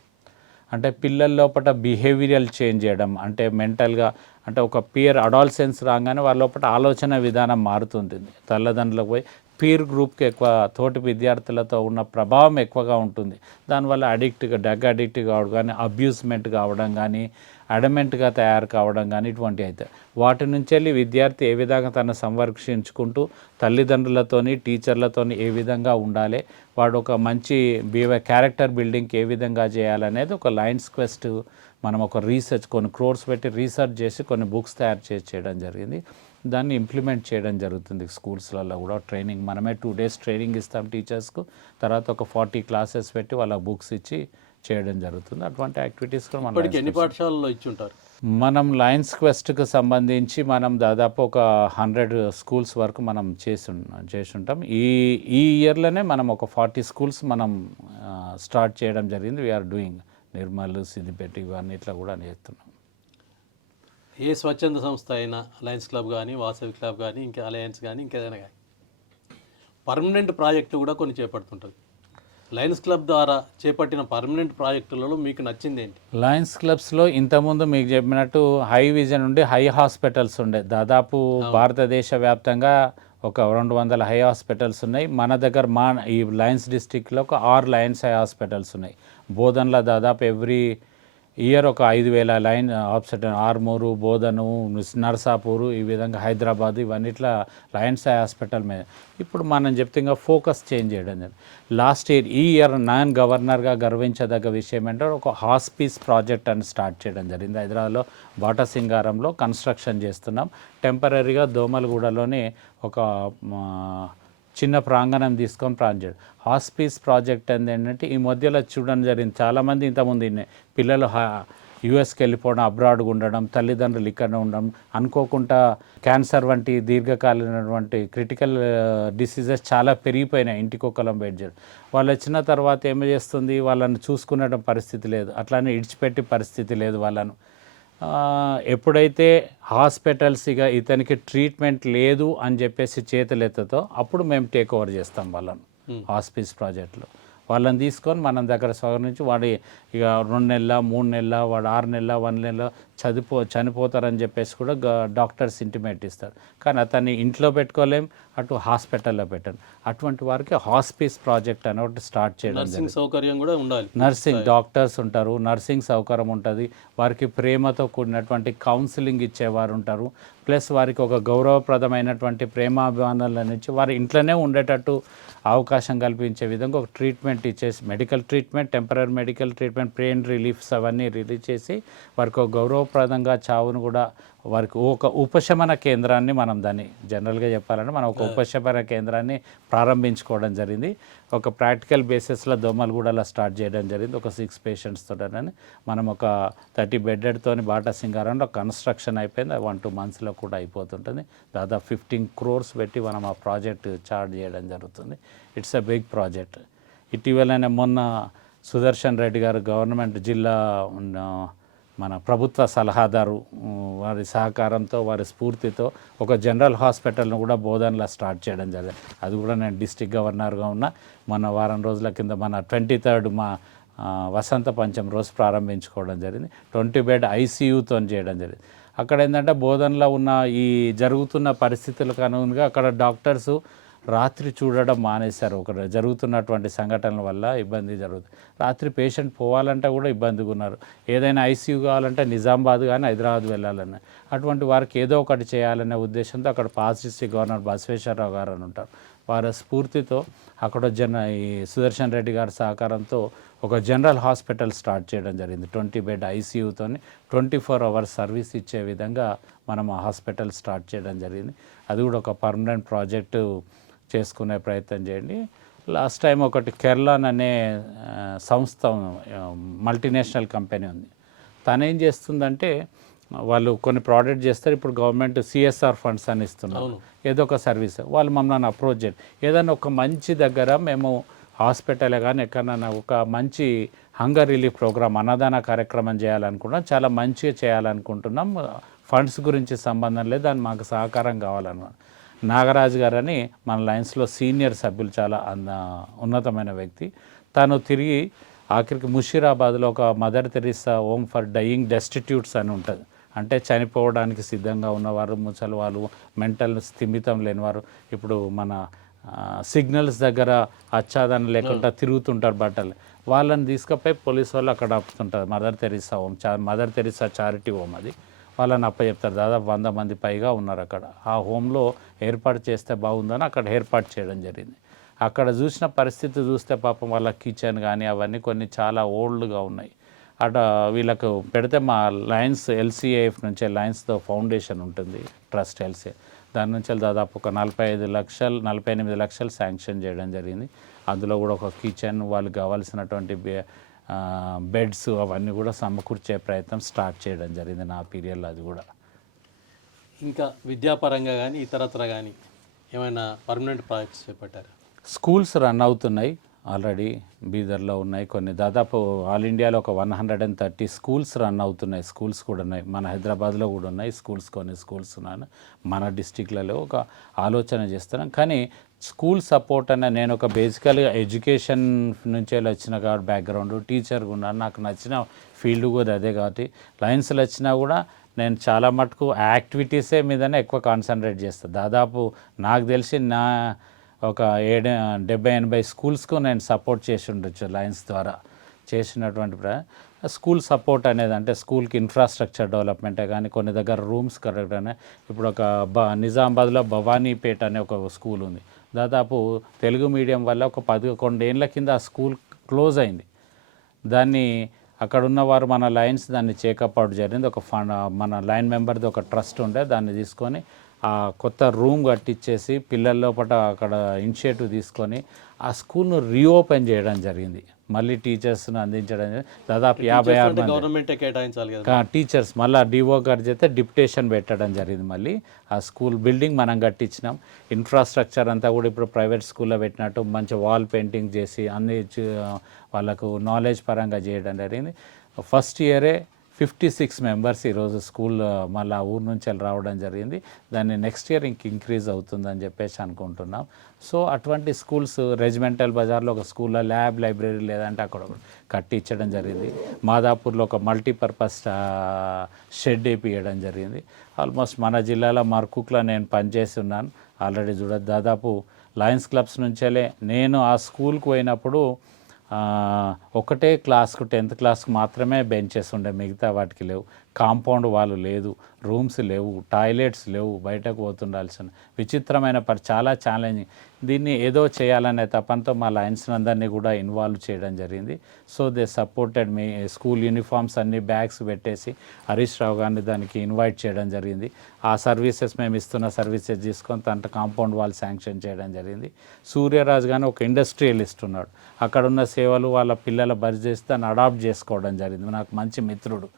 అంటే పిల్లల లోపల బిహేవియరల్ చేంజ్ చేయడం, అంటే మెంటల్గా అంటే ఒక పియర్ అడాల్సెన్స్ రాగానే వాళ్ళ లోపల ఆలోచన విధానం మారుతుంటుంది. తల్లిదండ్రులకు పోయి పీర్ గ్రూప్కి ఎక్కువ తోటి విద్యార్థులతో ఉన్న ప్రభావం ఎక్కువగా ఉంటుంది. దానివల్ల డ్రగ్ అడిక్ట్ కావడం కానీ, అబ్యూస్మెంట్ కావడం కానీ, అడమెంట్గా తయారు కావడం కానీ ఇటువంటివి అవుతాయి. వాటి నుంచి వెళ్ళి విద్యార్థి ఏ విధంగా తను సంరక్షించుకుంటూ తల్లిదండ్రులతోని టీచర్లతోని ఏ విధంగా ఉండాలి, వాడు ఒక మంచి క్యారెక్టర్ బిల్డింగ్కి ఏ విధంగా చేయాలనేది ఒక లయన్స్ క్వెస్ట్ మనం ఒక రీసెర్చ్ కొన్ని క్రోర్స్ పెట్టి రీసెర్చ్ చేసి కొన్ని బుక్స్ తయారు చేసి చేయడం జరిగింది. దాన్ని ఇంప్లిమెంట్ చేయడం జరుగుతుంది స్కూల్స్లలో కూడా. ట్రైనింగ్ మనమే 2 days ట్రైనింగ్ ఇస్తాం టీచర్స్కు, తర్వాత ఒక 40 classes పెట్టి వాళ్ళకి బుక్స్ ఇచ్చి చేయడం జరుగుతుంది. అటువంటి యాక్టివిటీస్ కూడా ఇప్పటికి ఎన్ని పాఠశాలలో ఇచ్చుంటారు? మనం లయన్స్ క్వెస్ట్కి సంబంధించి మనం దాదాపు ఒక 100 schools వరకు మనం చేసి ఉంటాం. ఈ ఇయర్లోనే మనం ఒక 40 schools మనం స్టార్ట్ చేయడం జరిగింది. వీఆర్ డూయింగ్ నిర్మల్, సిద్దిపేట ఇవన్నీ ఇట్లా కూడా చేస్తున్నాం. ఏ స్వచ్ఛంద సంస్థ అయినా లయన్స్ క్లబ్ కానీ, వాసవి క్లబ్ కానీ, ఇంకా అలయన్స్ కానీ, ఇంకేదైనా కానీ పర్మనెంట్ ప్రాజెక్టులు కూడా కొన్ని చేపడుతుంటుంది. లయన్స్ క్లబ్ ద్వారా చేపట్టిన పర్మనెంట్ ప్రాజెక్టులలో మీకు నచ్చింది ఏంటి? లయన్స్ క్లబ్స్లో ఇంతకుముందు మీకు చెప్పినట్టు హై విజన్ ఉండి హై హాస్పిటల్స్ ఉండే. దాదాపు భారతదేశ వ్యాప్తంగా ఒక 200 హై హాస్పిటల్స్ ఉన్నాయి. మన దగ్గర ఈ లయన్స్ డిస్టిక్లో ఒక 6 లయన్స్ హై హాస్పిటల్స్ ఉన్నాయి. బోధన్లో దాదాపు ఎవ్రీ ఇయర్ ఒక 5,000 లైన్ హాస్పిటల్, ఆర్మూరు, బోధను, నర్సాపూరు, ఈ విధంగా హైదరాబాద్ ఇవన్నిట్లా లయన్స్ హై హాస్పిటల్ మీద ఇప్పుడు మనం చెప్తే ఇంకా ఫోకస్ చేంజ్ చేయడం జరిగింది. లాస్ట్ ఇయర్ ఈ ఇయర్ నాన్ గవర్నర్గా గర్వించదగ్గ విషయం ఏంటంటే ఒక హాస్పీస్ ప్రాజెక్ట్ అని స్టార్ట్ చేయడం జరిగింది. హైదరాబాద్లో బాటసింగారంలో కన్స్ట్రక్షన్ చేస్తున్నాం. టెంపరీగా దోమలగూడలోనే ఒక చిన్న ప్రాంగణం తీసుకొని చేయడం. హాస్పీస్ ప్రాజెక్ట్ ఏంటంటే ఈ మధ్యలో చూడడం జరిగింది. చాలామంది ఇంతకుముందు పిల్లలు యూఎస్కి వెళ్ళిపోవడం, అబ్రాడ్గా ఉండడం, తల్లిదండ్రులు ఇక్కడ ఉండడం, అనుకోకుండా క్యాన్సర్ వంటి దీర్ఘకాలినటువంటి క్రిటికల్ డిసీజెస్ చాలా పెరిగిపోయినాయి. ఇంటికి ఒకళ్ళం వెయిట్ చేయడం. వాళ్ళు వచ్చిన తర్వాత ఏం చేస్తుంది, వాళ్ళని చూసుకునే పరిస్థితి లేదు, అట్లానే ఇడిచిపెట్టే పరిస్థితి లేదు వాళ్ళను. ఎప్పుడైతే హాస్పిటల్స్ ఇక ఇతనికి ట్రీట్మెంట్ లేదు అని చెప్పేసి చేతులెత్తుతో అప్పుడు మేము టేక్ ఓవర్ చేస్తాం వాళ్ళను. హాస్పిస్ ప్రాజెక్టులో వాళ్ళని తీసుకొని మనం దగ్గర నుంచి వాడి ఇక 2 నెలల 3 నెలల వాడు 6 నెలల 1 నెల చనిపోతారని చెప్పేసి కూడా డాక్టర్స్ ఇంటిమేట్ ఇస్తారు. కానీ అతన్ని ఇంట్లో పెట్టుకోలేం, అటు హాస్పిటల్లో పెట్టాను. అటువంటి వారికి హాస్పిస్ ప్రాజెక్ట్ అని ఒకటి స్టార్ట్ చేయడం. నర్సింగ్ సౌకర్యం కూడా ఉండాలి. నర్సింగ్ డాక్టర్స్ ఉంటారు, నర్సింగ్ సౌకర్యం ఉంటుంది, వారికి ప్రేమతో కూడినటువంటి కౌన్సిలింగ్ ఇచ్చేవారు ఉంటారు. ప్లస్ వారికి ఒక గౌరవప్రదమైనటువంటి ప్రేమాభిమానాల నుంచి వారి ఇంట్లోనే ఉండేటట్టు అవకాశం కల్పించే విధంగా ఒక ట్రీట్మెంట్ ఇచ్చేసి, medical treatment, temporary medical treatment, pain reliefs అవన్నీ రిలీజ్ చేసి వారికి ఒక గౌరవప్రదంగా చావును కూడా వారికి ఒక ఉపశమన కేంద్రాన్ని, మనం దాన్ని జనరల్గా చెప్పాలంటే మనం ఒక ఉపశమన కేంద్రాన్ని ప్రారంభించుకోవడం జరిగింది. ఒక ప్రాక్టికల్ బేసిస్లో దోమలగూడలో స్టార్ట్ చేయడం జరిగింది. ఒక 6 patients తోటని మనం ఒక 30 beddedతోని బాటసింగారంలో కన్స్ట్రక్షన్ అయిపోయింది. 1-2 monthsలో కూడా అయిపోతుంటుంది. దాదాపు 15 crores పెట్టి మనం ఆ ప్రాజెక్ట్ చార్జ్ చేయడం జరుగుతుంది. It's a big project. ఇటీవలనే మొన్న సుదర్శన్ రెడ్డి గారు గవర్నమెంట్ జిల్లా మన ప్రభుత్వ సలహాదారు వారి సహకారంతో, వారి స్ఫూర్తితో ఒక జనరల్ హాస్పిటల్ను కూడా బోధనలో స్టార్ట్ చేయడం జరిగింది. అది కూడా నేను డిస్ట్రిక్ట్ గవర్నర్గా ఉన్న మన వారం రోజుల కింద మన 23rd మా వసంత పంచం రోజు ప్రారంభించుకోవడం జరిగింది. 20 bed ICUతో చేయడం జరిగింది. అక్కడ ఏంటంటే బోధనలో ఉన్న ఈ జరుగుతున్న పరిస్థితులకు అనుగుణంగా అక్కడ డాక్టర్సు రాత్రి చూడడం మానేశారు. ఒక జరుగుతున్నటువంటి సంఘటనల వల్ల ఇబ్బంది జరుగుతుంది. రాత్రి పేషెంట్ పోవాలంటే కూడా ఇబ్బందిగా ఉన్నారు. ఏదైనా ICU కావాలంటే నిజామాబాద్ కానీ హైదరాబాద్ వెళ్ళాలని, అటువంటి వారికి ఏదో ఒకటి చేయాలనే ఉద్దేశంతో అక్కడ పాస్ డిస్ట్రిక్ట్ గవర్నర్ బసవేశ్వరరావు గారు అని ఉంటారు. వారి స్ఫూర్తితో అక్కడ ఈ సుదర్శన్ రెడ్డి గారి సహకారంతో ఒక జనరల్ హాస్పిటల్ స్టార్ట్ చేయడం జరిగింది. 20 bed ICUతో 24 hours సర్వీస్ ఇచ్చే విధంగా మనం ఆ హాస్పిటల్ స్టార్ట్ చేయడం జరిగింది. అది కూడా ఒక పర్మనెంట్ ప్రాజెక్టు చేసుకునే ప్రయత్నం చేయండి. లాస్ట్ టైం ఒకటి కెర్లాన్ అనే సంస్థ, మల్టీనేషనల్ కంపెనీ ఉంది. తను ఏం చేస్తుందంటే వాళ్ళు కొన్ని ప్రోడక్ట్ చేస్తారు. ఇప్పుడు గవర్నమెంట్ CSR ఫండ్స్ అని ఇస్తున్నారు, ఏదో ఒక సర్వీస్. వాళ్ళు మమ్మల్ని అప్రోచ్ చేయండి, ఏదైనా ఒక మంచి దగ్గర మేము హాస్పిటల్ కానీ ఎక్కడైనా ఒక మంచి హంగర్ రిలీఫ్ ప్రోగ్రామ్, అన్నదాన కార్యక్రమం చేయాలనుకుంటున్నాం, చాలా మంచిగా చేయాలనుకుంటున్నాం, ఫండ్స్ గురించి సంబంధం లేదు, దాన్ని మాకు సహకారం కావాలన్నమాట. నాగరాజు గారని మన లయన్స్లో సీనియర్ సభ్యులు, చాలా ఉన్నతమైన వ్యక్తి. తను తిరిగి ఆఖరికి ముషీరాబాద్లో ఒక Mother Teresa home for dying destitutes అని ఉంటుంది. అంటే చనిపోవడానికి సిద్ధంగా ఉన్నవారు, ముసలి వాళ్ళు, మెంటల్ స్థిమితం లేనివారు, ఇప్పుడు మన సిగ్నల్స్ దగ్గర ఆచ్ఛాదన లేకుండా తిరుగుతుంటారు బట్టలు, వాళ్ళని తీసుకుపోయి పోలీసు వాళ్ళు అక్కడ ఆపుతుంటారు. మదర్ తెరిసా చారిటీ హోమ్ అది. వాళ్ళని అప్పచెప్తారు. దాదాపు 100 మంది పైగా ఉన్నారు అక్కడ. ఆ హోమ్లో ఏర్పాటు చేస్తే బాగుందని అక్కడ ఏర్పాటు చేయడం జరిగింది. అక్కడ చూసిన పరిస్థితి చూస్తే పాపం వాళ్ళ కిచెన్ కానీ అవన్నీ కొన్ని చాలా ఓల్డ్గా ఉన్నాయి. అట వీళ్ళకు పెడితే మా లయన్స్ ఎల్సీఏఎఫ్ నుంచి లయన్స్తో ఫౌండేషన్ ఉంటుంది, ట్రస్ట్ ఎల్సీ, దాని నుంచి దాదాపు ఒక 48 లక్షలు శాంక్షన్ చేయడం జరిగింది. అందులో కూడా ఒక కిచెన్, వాళ్ళకి కావాల్సినటువంటి బెడ్స్ అవన్నీ కూడా సమకూర్చే ప్రయత్నం స్టార్ట్ చేయడం జరిగింది నా పీరియడ్లో. అది కూడా ఇంకా విద్యాపరంగా కానీ ఇతరత్ర కానీ ఏమైనా పర్మనెంట్ ప్రాజెక్ట్స్ చేపట్టారా? స్కూల్స్ రన్ అవుతున్నాయి ఆల్రెడీ. బీదర్లో ఉన్నాయి కొన్ని, దాదాపు ఆల్ ఇండియాలో ఒక 130 స్కూల్స్ రన్ అవుతున్నాయి. స్కూల్స్ కూడా ఉన్నాయి, మన హైదరాబాద్లో కూడా ఉన్నాయి స్కూల్స్, కొన్ని స్కూల్స్ ఉన్నాయి. మన డిస్టిక్లలో ఒక ఆలోచన చేస్తున్నాం. కానీ స్కూల్ సపోర్ట్ అనే, నేను ఒక బేసికల్గా ఎడ్యుకేషన్ నుంచి వచ్చిన కాబట్టి బ్యాక్గ్రౌండ్ టీచర్గా ఉన్నాను, నాకు నచ్చిన ఫీల్డ్ కూడా అదే కాబట్టి లయన్స్లో వచ్చినా కూడా నేను చాలా మటుకు యాక్టివిటీసే మీదనే ఎక్కువ కాన్సన్ట్రేట్ చేస్తాను. దాదాపు నాకు తెలిసి నా ఒక 70-80 స్కూల్స్కు నేను సపోర్ట్ చేసి ఉండొచ్చు లయన్స్ ద్వారా. చేసినటువంటి స్కూల్ సపోర్ట్ అనేది అంటే స్కూల్కి ఇన్ఫ్రాస్ట్రక్చర్ డెవలప్మెంటే కానీ, కొన్ని దగ్గర రూమ్స్ కరెక్ట్ అనే. ఇప్పుడు ఒక నిజామాబాద్లో భవానీపేట అనే ఒక స్కూల్ ఉంది. దాదాపు తెలుగు మీడియం వల్ల ఒక 11 ఏళ్ళ కింద ఆ స్కూల్ క్లోజ్ అయింది. దాన్ని అక్కడ ఉన్నవారు మన లయన్స్ దాన్ని చేకప్ అవుట్ జరిగింది. ఒక మన లైన్ మెంబర్ది ఒక ట్రస్ట్ ఉండే, దాన్ని తీసుకొని ఆ కొత్త రూమ్ కట్టించేసి పిల్లల లోపల అక్కడ ఇనిషియేటివ్ తీసుకొని ఆ స్కూల్ను రీఓపెన్ చేయడం జరిగింది. మళ్ళీ టీచర్స్ను అందించడం దాదాపు 56 గవర్నమెంటే కేటాయించాలి కదా టీచర్స్. మళ్ళీ డిఓ గారి చేత డిప్యుటేషన్ పెట్టడం జరిగింది. మళ్ళీ ఆ స్కూల్ బిల్డింగ్ మనం కట్టించినాం. ఇన్ఫ్రాస్ట్రక్చర్ అంతా కూడా ఇప్పుడు ప్రైవేట్ స్కూల్లో పెట్టినట్టు మంచి వాల్ పెయింటింగ్ చేసి అన్ని వాళ్ళకు నాలెడ్జ్ పరంగా చేయడం జరిగింది. ఫస్ట్ ఇయరే 56 మెంబర్స్ ఈరోజు స్కూల్ మళ్ళీ ఊరు నుంచి రావడం జరిగింది. దాన్ని నెక్స్ట్ ఇయర్ ఇంక్రీజ్ అవుతుందని చెప్పేసి అనుకుంటున్నాం. సో అటువంటి స్కూల్స్ రెజిమెంటల్ బజార్లో ఒక స్కూల్లో లైబ్రరీ లేదంటే అక్కడ కట్టించడం జరిగింది. మాదాపూర్లో ఒక మల్టీపర్పస్ షెడ్ వేయడం జరిగింది. ఆల్మోస్ట్ మన జిల్లాలో మర్కుక్లో నేను పనిచేసి ఉన్నాను ఆల్రెడీ. దాదాపు లయన్స్ క్లబ్స్ నుంచేలే నేను ఆ స్కూల్కి పోయినప్పుడు ఒకటే క్లాస్కు 10th క్లాస్కు మాత్రమే బెంచెస్ ఉండే, మిగతా వాటికి లేవు. కాంపౌండ్ వాళ్ళు లేదు, రూమ్స్ లేవు, టాయిలెట్స్ లేవు, బయటకు పోతుండాల్సిన విచిత్రమైన చాలా ఛాలెంజింగ్. దీన్ని ఏదో చేయాలనే తపంతో మా లయన్స్ అందరినీ కూడా ఇన్వాల్వ్ చేయడం జరిగింది. So they supported me. School uniforms అన్ని బ్యాగ్స్ పెట్టేసి హరీష్ రావు గారిని దానికి ఇన్వైట్ చేయడం జరిగింది. ఆ సర్వీసెస్ మేము ఇస్తున్న సర్వీసెస్ తీసుకొని తన కాంపౌండ్ వాల్ శాంక్షన్ చేయడం జరిగింది. సూర్యరాజు గాని ఒక ఇండస్ట్రియలిస్ట్ ఉన్నాడు, అక్కడున్న సేవలు వాళ్ళ పిల్లల బరి చేసి దాన్ని అడాప్ట్ చేసుకోవడం జరిగింది. నాకు మంచి మిత్రుడు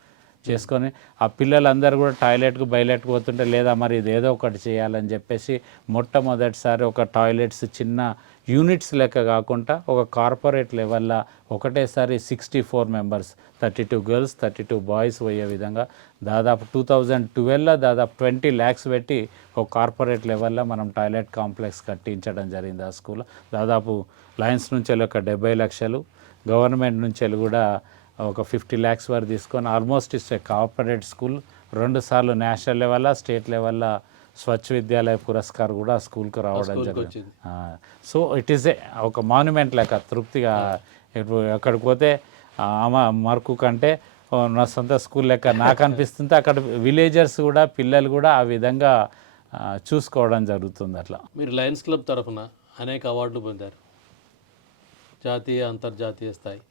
చేసుకొని ఆ పిల్లలందరూ కూడా టాయిలెట్కు బయలెట్కు పోతుంటే లేదా మరి ఇది ఏదో ఒకటి చేయాలని చెప్పేసి మొట్టమొదటిసారి ఒక టాయిలెట్స్ చిన్న యూనిట్స్ లెక్క కాకుండా ఒక కార్పొరేట్ లెవెల్లో ఒకటేసారి 64 మెంబర్స్, 32 గర్ల్స్ 32 బాయ్స్ పోయే విధంగా దాదాపు 2012లో దాదాపు 20 lakhs పెట్టి ఒక కార్పొరేట్ లెవెల్లో మనం టాయిలెట్ కాంప్లెక్స్ కట్టించడం జరిగింది. ఆ స్కూల్లో దాదాపు లయన్స్ నుంచి ఒక 70 లక్షలు, గవర్నమెంట్ నుంచి కూడా ఒక 50 lakhs వరకు తీసుకొని ఆల్మోస్ట్ ఇస్తే కార్పొరేట్ స్కూల్ 2 సార్లు నేషనల్ లెవెల్లో స్టేట్ లెవెల్లో స్వచ్ఛ విద్యాలయ పురస్కార్ కూడా స్కూల్కి రావడం జరిగింది. సో ఇట్ ఈస్ ఒక మాన్యుమెంట్ లెక్క తృప్తిగా. ఇప్పుడు అక్కడికి పోతే మార్కు కంటే నా సొంత స్కూల్ లెక్క నాకు అనిపిస్తుంది. అక్కడ విలేజర్స్ కూడా పిల్లలు కూడా ఆ విధంగా చూసుకోవడం జరుగుతుంది. అట్లా మీరు లయన్స్ క్లబ్ తరఫున అనేక అవార్డులు పొందారు, జాతీయ అంతర్జాతీయ స్థాయి.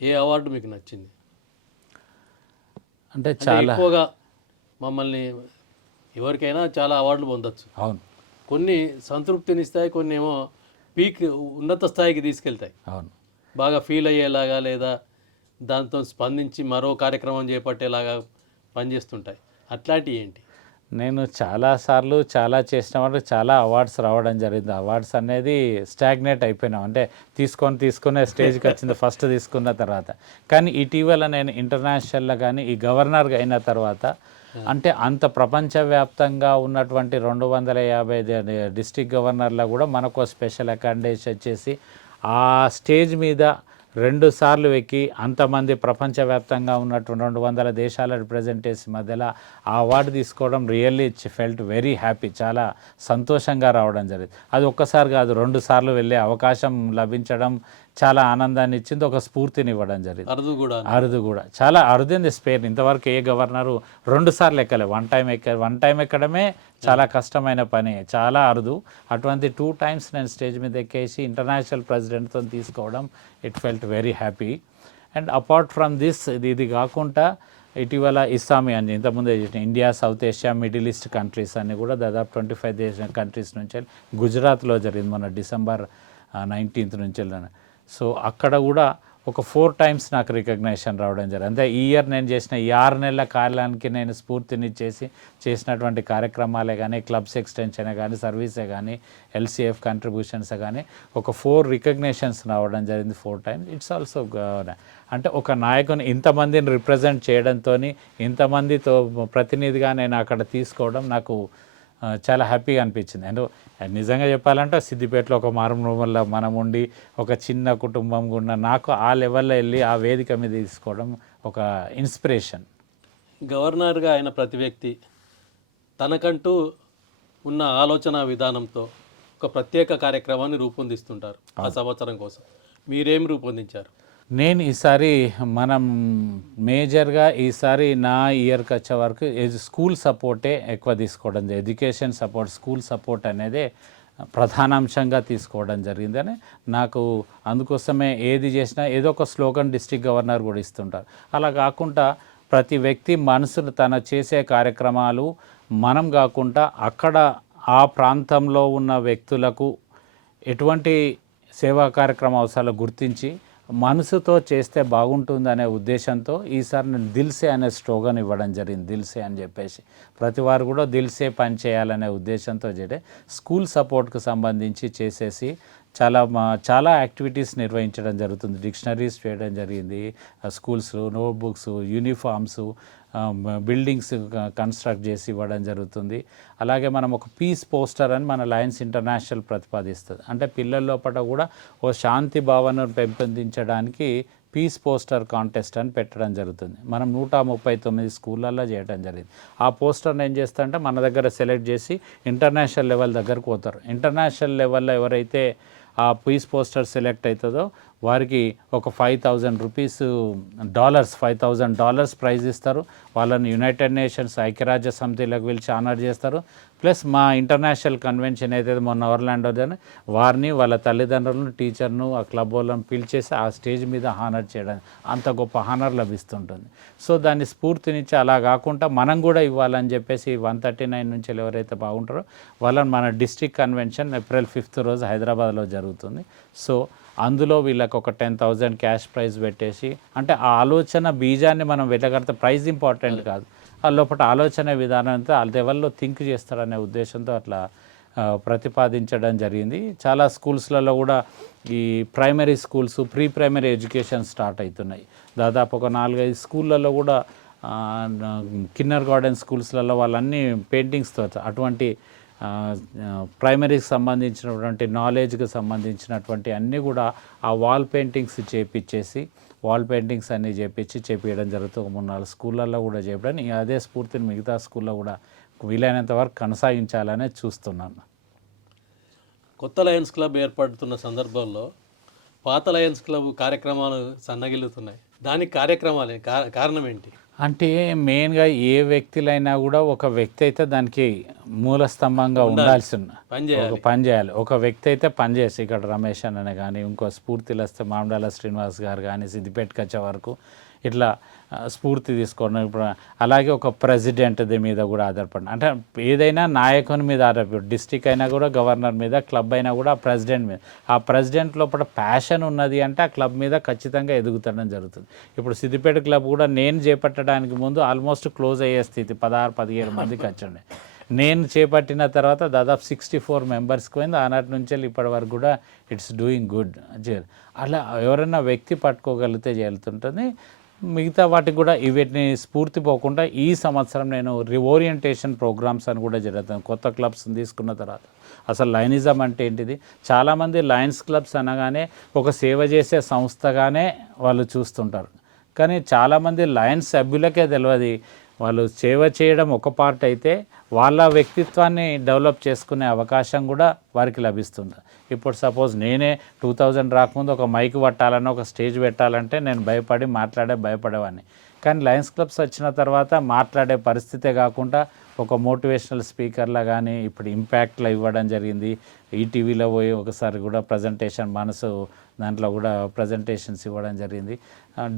ఏ అవార్డు మీకు నచ్చింది? అంటే చాలా ఎక్కువగా మమ్మల్ని ఎవరికైనా చాలా అవార్డులు పొందొచ్చు. అవును, కొన్ని సంతృప్తినిస్తాయి, కొన్ని ఏమో పీక్ ఉన్నత స్థాయికి తీసుకెళ్తాయి. అవును, బాగా ఫీల్ అయ్యేలాగా లేదా దాంతో స్పందించి మరో కార్యక్రమం చేపట్టేలాగా పనిచేస్తుంటాయి. అట్లాంటివి ఏంటి? నేను చాలాసార్లు చాలా చేసిన వాళ్ళు చాలా అవార్డ్స్ రావడం జరిగింది. అవార్డ్స్ అనేది స్టాగ్నేట్ అయిపోయినాం, అంటే తీసుకునే స్టేజ్కి వచ్చింది ఫస్ట్ తీసుకున్న తర్వాత. కానీ ఇటీవల నేను ఇంటర్నేషనల్లో కానీ ఈ గవర్నర్గా అయిన తర్వాత అంటే అంత ప్రపంచవ్యాప్తంగా ఉన్నటువంటి 250 డిస్ట్రిక్ట్ గవర్నర్లో కూడా మనకు స్పెషల్ అకామిడేషన్ చేసి ఆ స్టేజ్ మీద 2 సార్లు ఎక్కి అంతమంది ప్రపంచవ్యాప్తంగా ఉన్నటువంటి 200 దేశాల రిప్రజెంటేటివ్స్ మధ్యలో ఆ అవార్డు తీసుకోవడం రియల్లీ ఫెల్ట్ వెరీ హ్యాపీ. చాలా సంతోషంగా రావడం జరిగింది. అది ఒక్కసారి కాదు, 2 సార్లు వెళ్ళే అవకాశం లభించడం చాలా ఆనందాన్ని ఇచ్చింది, ఒక స్ఫూర్తిని ఇవ్వడం జరిగింది. అరుదు కూడా చాలా అరుదైంది స్పేర్. ఇంతవరకు ఏ గవర్నరు 2 సార్లు ఎక్కలే. వన్ టైం ఎక్కడమే చాలా కష్టమైన పని, చాలా అరుదు. అటువంటి 2 టైమ్స్ నేను స్టేజ్ మీద ఎక్కేసి ఇంటర్నేషనల్ ప్రెసిడెంట్తో తీసుకోవడం, it felt very happy. And apart from this, ఇది కాకుండా ఇటీవల ఇస్సామి అని ఇంతకుముందే India, south Asia, middle east countries అన్ని కూడా దాదాపు 25 కంట్రీస్ నుంచి గుజరాత్లో జరిగింది మొన్న December 19th నుంచి వెళ్ళాను. సో అక్కడ కూడా ఒక 4 టైమ్స్ నాకు రికగ్నేషన్ రావడం జరిగింది. అంటే ఈ ఇయర్ నేను చేసిన ఈ 6 నెలల కాలానికి నేను స్ఫూర్తిని చేసినటువంటి కార్యక్రమాలే కానీ, క్లబ్స్ ఎక్స్టెన్షనే కానీ, సర్వీసే కానీ, LCF కంట్రిబ్యూషన్సే కానీ ఒక 4 రికగ్నేషన్స్ రావడం జరిగింది 4 టైమ్స్. ఇట్స్ ఆల్సో అంటే ఒక నాయకుని ఇంతమందిని రిప్రజెంట్ చేయడంతో, ఇంతమందితో ప్రతినిధిగా నేను అక్కడ తీసుకోవడం నాకు చాలా హ్యాపీగా అనిపించింది. అండ్ నిజంగా చెప్పాలంటే సిద్దిపేటలో ఒక మారుమూల మనం ఉండి ఒక చిన్న కుటుంబం ఉన్న నాకు ఆ లెవెల్లో వెళ్ళి ఆ వేదిక మీద తీసుకోవడం ఒక ఇన్స్పిరేషన్. గవర్నర్గా అయిన ప్రతి వ్యక్తి తనకంటూ ఉన్న ఆలోచన విధానంతో ఒక ప్రత్యేక కార్యక్రమాన్ని రూపొందిస్తుంటారు ఆ సంవత్సరం కోసం. మీరేం రూపొందించారు? నేను ఈసారి మేజర్గా ఈసారి నా ఇయర్కి వచ్చే వరకు స్కూల్ సపోర్టే ఎక్కువ తీసుకోవడం, ఎడ్యుకేషన్ సపోర్ట్, స్కూల్ సపోర్ట్ అనేది ప్రధానాంశంగా తీసుకోవడం జరిగిందని నాకు. అందుకోసమే ఏది చేసినా ఏదో ఒక స్లోగన్ డిస్ట్రిక్ట్ గవర్నర్ కూడా ఇస్తుంటారు. అలా కాకుండా ప్రతి వ్యక్తి మనసును తన చేసే కార్యక్రమాలు మనం కాకుండా అక్కడ ఆ ప్రాంతంలో ఉన్న వ్యక్తులకు ఎటువంటి సేవా కార్యక్రమ అవసరాలు గుర్తించి మనసుతో చేస్తే బాగుంటుందనే ఉద్దేశంతో ఈసారి నేను దిల్సే అనే స్లోగన్ ఇవ్వడం జరిగింది. దిల్సే అని చెప్పేసి ప్రతి వారు కూడా దిల్సే పని చేయాలనే ఉద్దేశంతో స్కూల్ సపోర్ట్కి సంబంధించి చేసేసి చాలా యాక్టివిటీస్ నిర్వహించడం జరుగుతుంది. డిక్షనరీస్ చేయడం జరిగింది, schools notebooks, uniforms, buildings construct చేసి ఇవ్వడం జరుగుతుంది. అలాగే మనం ఒక పీస్ పోస్టర్ అని మన లయన్స్ ఇంటర్నేషనల్ ప్రతిపాదిస్తుంది. అంటే పిల్లల లోపల కూడా ఓ శాంతి భావనను పెంపొందించడానికి పీస్ పోస్టర్ కాంటెస్ట్ అని పెట్టడం జరుగుతుంది. మనం 139 స్కూళ్ళల్లో చేయడం జరిగింది. ఆ పోస్టర్ని ఏం చేస్తారంటే మన దగ్గర సెలెక్ట్ చేసి ఇంటర్నేషనల్ లెవెల్ దగ్గరకు పోతారు. ఇంటర్నేషనల్ లెవెల్లో ఎవరైతే ఆ పీస్ పోస్టర్ సెలెక్ట్ అవుతుందో వారికి ఒక $5,000 ప్రైజ్ ఇస్తారు. వాళ్ళని యునైటెడ్ నేషన్స్ ఐక్యరాజ్య సమితిలోకి పిలిచి ఆనర్ చేస్తారు. ప్లస్ మా ఇంటర్నేషనల్ కన్వెన్షన్ ఏదైతే మొన్న ఒర్లాండోదని వారిని, వాళ్ళ తల్లిదండ్రులను, టీచర్ను, ఆ క్లబ్ వాళ్ళని పిలిచేసి ఆ స్టేజ్ మీద హానర్ చేయడం, అంత గొప్ప హానర్ లభిస్తుంటుంది. సో దాన్ని స్ఫూర్తినిచ్చి అలా కాకుండా మనం కూడా ఇవ్వాలని చెప్పేసి 139 నుంచి ఎవరైతే బాగుంటారో వాళ్ళని మన డిస్ట్రిక్ట్ కన్వెన్షన్ April 5th రోజు హైదరాబాద్లో జరుగుతుంది. సో అందులో వీళ్ళకి ఒక 10,000 క్యాష్ ప్రైజ్ పెట్టేసి, అంటే ఆ ఆలోచన బీజాన్ని మనం వెళ్ళగడితే ప్రైజ్ ఇంపార్టెంట్ కాదు, ఆ లోపల ఆలోచన విధానం అంతా ఆ లెవెల్లో థింక్ చేస్తారనే ఉద్దేశంతో అట్లా ప్రతిపాదించడం జరిగింది. చాలా స్కూల్స్లలో కూడా ఈ primary schools, pre primary education start అవుతున్నాయి. దాదాపు ఒక 4-5 స్కూళ్ళల్లో కూడా కిన్నర్ గార్డెన్ స్కూల్స్లలో వాళ్ళన్నీ పెయింటింగ్స్తో అటువంటి ప్రైమరీకి సంబంధించినటువంటి నాలెడ్జ్కి సంబంధించినటువంటి అన్నీ కూడా ఆ వాల్ పెయింటింగ్స్ అన్నీ చేపించడం జరుగుతుంది. 3-4 స్కూళ్ళల్లో కూడా చేయడం. అదే స్ఫూర్తిని మిగతా స్కూల్లో కూడా వీలైనంత వరకు కొనసాగించాలనే చూస్తున్నాను. కొత్త లయన్స్ క్లబ్ ఏర్పడుతున్న సందర్భంలో పాత లయన్స్ క్లబ్ కార్యక్రమాలు సన్నగిల్లుతున్నాయి. దానికి కార్యక్రమాలే కారణం ఏంటి? అంటే మెయిన్గా ఏ వ్యక్తులైనా కూడా ఒక వ్యక్తి అయితే దానికి మూల స్తంభంగా ఉండాల్సిన ఒక పని చేయాలి. ఒక వ్యక్తి అయితే పని చేసి, ఇక్కడ రమేష్ అనే కానీ, ఇంకో స్ఫూర్తిలు వస్తే మామిడాల శ్రీనివాస్ గారు కానీ, సిద్దిపేటకి వచ్చే వరకు ఇట్లా స్ఫూర్తి తీసుకోవడం. ఇప్పుడు అలాగే ఒక ప్రెసిడెంట్ది మీద కూడా ఆధారపడి, అంటే ఏదైనా నాయకుని మీద ఆధారపడి, డిస్టిక్ అయినా కూడా గవర్నర్ మీద, క్లబ్ అయినా కూడా ప్రెసిడెంట్ మీద. ఆ ప్రెసిడెంట్ లోపల ప్యాషన్ ఉన్నది అంటే ఆ క్లబ్ మీద ఖచ్చితంగా ఎదుగుతడం జరుగుతుంది. ఇప్పుడు సిద్దిపేట క్లబ్ కూడా నేను చేపట్టడానికి ముందు ఆల్మోస్ట్ క్లోజ్ అయ్యే స్థితి, 16-17 మందికి వచ్చండి. నేను చేపట్టిన తర్వాత దాదాపు 64 మెంబర్స్కి పోయింది. ఆనాటి నుంచి ఇప్పటి వరకు కూడా ఇట్స్ డూయింగ్ గుడ్. అలా ఎవరైనా వ్యక్తి పట్టుకోగలిగితే చేరుతుంటుంది. మిగతా వాటికి కూడా వీటిని స్ఫూర్తి పోకుండా ఈ సంవత్సరం నేను రీఓరియంటేషన్ ప్రోగ్రామ్స్ అని కూడా జరుగుతాను. కొత్త క్లబ్స్ని తీసుకున్న తర్వాత అసలు లయనిజం అంటే ఏంటిది. చాలామంది లయన్స్ క్లబ్స్ అనగానే ఒక సేవ చేసే సంస్థగానే వాళ్ళు చూస్తుంటారు. కానీ చాలామంది లయన్స్ సభ్యులకే తెలియదు వాళ్ళు సేవ చేయడం ఒక పార్ట్ అయితే వాళ్ళ వ్యక్తిత్వాన్ని డెవలప్ చేసుకునే అవకాశం కూడా వారికి లభిస్తుంది. ఇప్పుడు సపోజ్ నేనే 2000 రాకముందు ఒక మైక్ పట్టాలన్నా ఒక స్టేజ్ పెట్టాలంటే నేను భయపడేవాడిని. కానీ లయన్స్ క్లబ్స్ వచ్చిన తర్వాత మాట్లాడే పరిస్థితే కాకుండా ఒక మోటివేషనల్ స్పీకర్లా కానీ ఇప్పుడు ఇంపాక్ట్లో ఇవ్వడం జరిగింది. ఈటీవీలో పోయి ఒకసారి కూడా ప్రజెంటేషన్ మనసు దాంట్లో కూడా ప్రజెంటేషన్స్ ఇవ్వడం జరిగింది.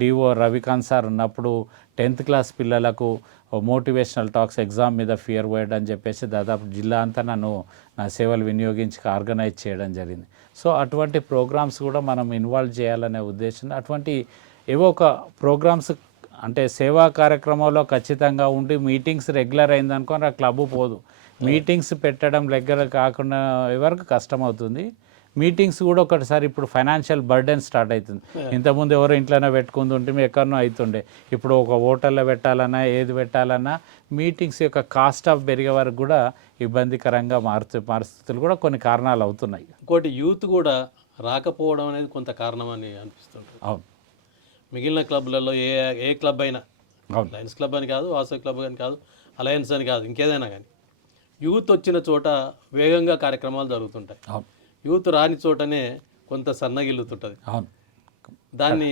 డిఓ రవికాంత్ సార్ ఉన్నప్పుడు 10th క్లాస్ పిల్లలకు మోటివేషనల్ టాక్స్ ఎగ్జామ్ మీద ఫియర్ వర్డ్ అని చెప్పేసి దాదాపు జిల్లా అంతా నన్ను నా సేవలు వినియోగించి ఆర్గనైజ్ చేయడం జరిగింది. సో అటువంటి ప్రోగ్రామ్స్ కూడా మనం ఇన్వాల్వ్ చేయాలనే ఉద్దేశం. అటువంటి ఏవో ఒక ప్రోగ్రామ్స్ అంటే సేవా కార్యక్రమంలో ఖచ్చితంగా ఉండి మీటింగ్స్ రెగ్యులర్ అయిందనుకోని ఆ క్లబ్ పోదు. మీటింగ్స్ పెట్టడం రెగ్యులర్ కాకుండా ఎవరికి కష్టమవుతుంది. మీటింగ్స్ కూడా ఒకటిసారి ఇప్పుడు ఫైనాన్షియల్ బర్డెన్ స్టార్ట్ అవుతుంది. ఇంతకుముందు ఎవరు ఇంట్లోనే పెట్టుకుంటుంటే ఎక్కడనో అవుతుండే. ఇప్పుడు ఒక హోటల్లో పెట్టాలన్నా ఏది పెట్టాలన్నా మీటింగ్స్ యొక్క కాస్ట్ ఆఫ్ పెరిగే వరకు కూడా ఇబ్బందికరంగా పరిస్థితులు కూడా కొన్ని కారణాలు అవుతున్నాయి. ఇంకోటి యూత్ కూడా రాకపోవడం అనేది కొంత కారణం అని అనిపిస్తుంది. అవును, మిగిలిన క్లబ్లలో ఏ క్లబ్ అయినా, అవును, లయన్స్ క్లబ్ అని కాదు, వాసవి క్లబ్ అని కాదు, అలయన్స్ అని కాదు, ఇంకేదైనా కానీ యూత్ వచ్చిన చోట వేగంగా కార్యక్రమాలు జరుగుతుంటాయి. అవును, యూత్ రాని చోటనే కొంత సన్నగిల్లుతుంటుంది. అవును. దాన్ని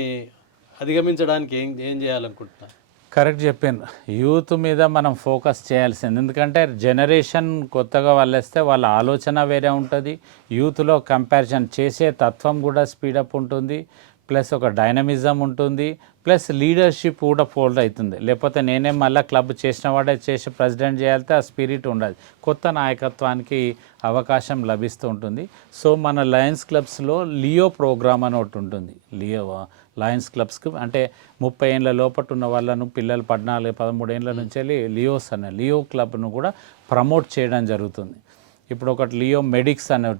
అధిగమించడానికి ఏం చేయాలనుకుంటున్నా? కరెక్ట్ చెప్పాను. యూత్ మీద మనం ఫోకస్ చేయాల్సింది. ఎందుకంటే జనరేషన్ కొత్తగా వాళ్ళేస్తే వాళ్ళ ఆలోచన వేరే ఉంటుంది. యూత్లో కంపారిజన్ చేసే తత్వం కూడా స్పీడప్ ఉంటుంది. ప్లస్ ఒక డైనమిజం ఉంటుంది. ప్లస్ లీడర్షిప్ కూడా ఫోల్డ్ అవుతుంది. లేకపోతే నేనే మళ్ళీ క్లబ్ చేసిన వాడే చేసి ప్రెసిడెంట్ చేయాలితే ఆ స్పిరిట్ ఉండదు. కొత్త నాయకత్వానికి అవకాశం లభిస్తూ ఉంటుంది. సో మన లయన్స్ క్లబ్స్లో లియో ప్రోగ్రామ్ అని ఒకటి ఉంటుంది. లయన్స్ క్లబ్స్కి అంటే 30 ఏళ్ళ లోపల ఉన్న వాళ్ళను పిల్లలు 14-13 ఏళ్ళ నుంచి వెళ్ళి లియో క్లబ్ను కూడా ప్రమోట్ చేయడం జరుగుతుంది. ఇప్పుడు ఒకటి లియో మెడిక్స్ అనే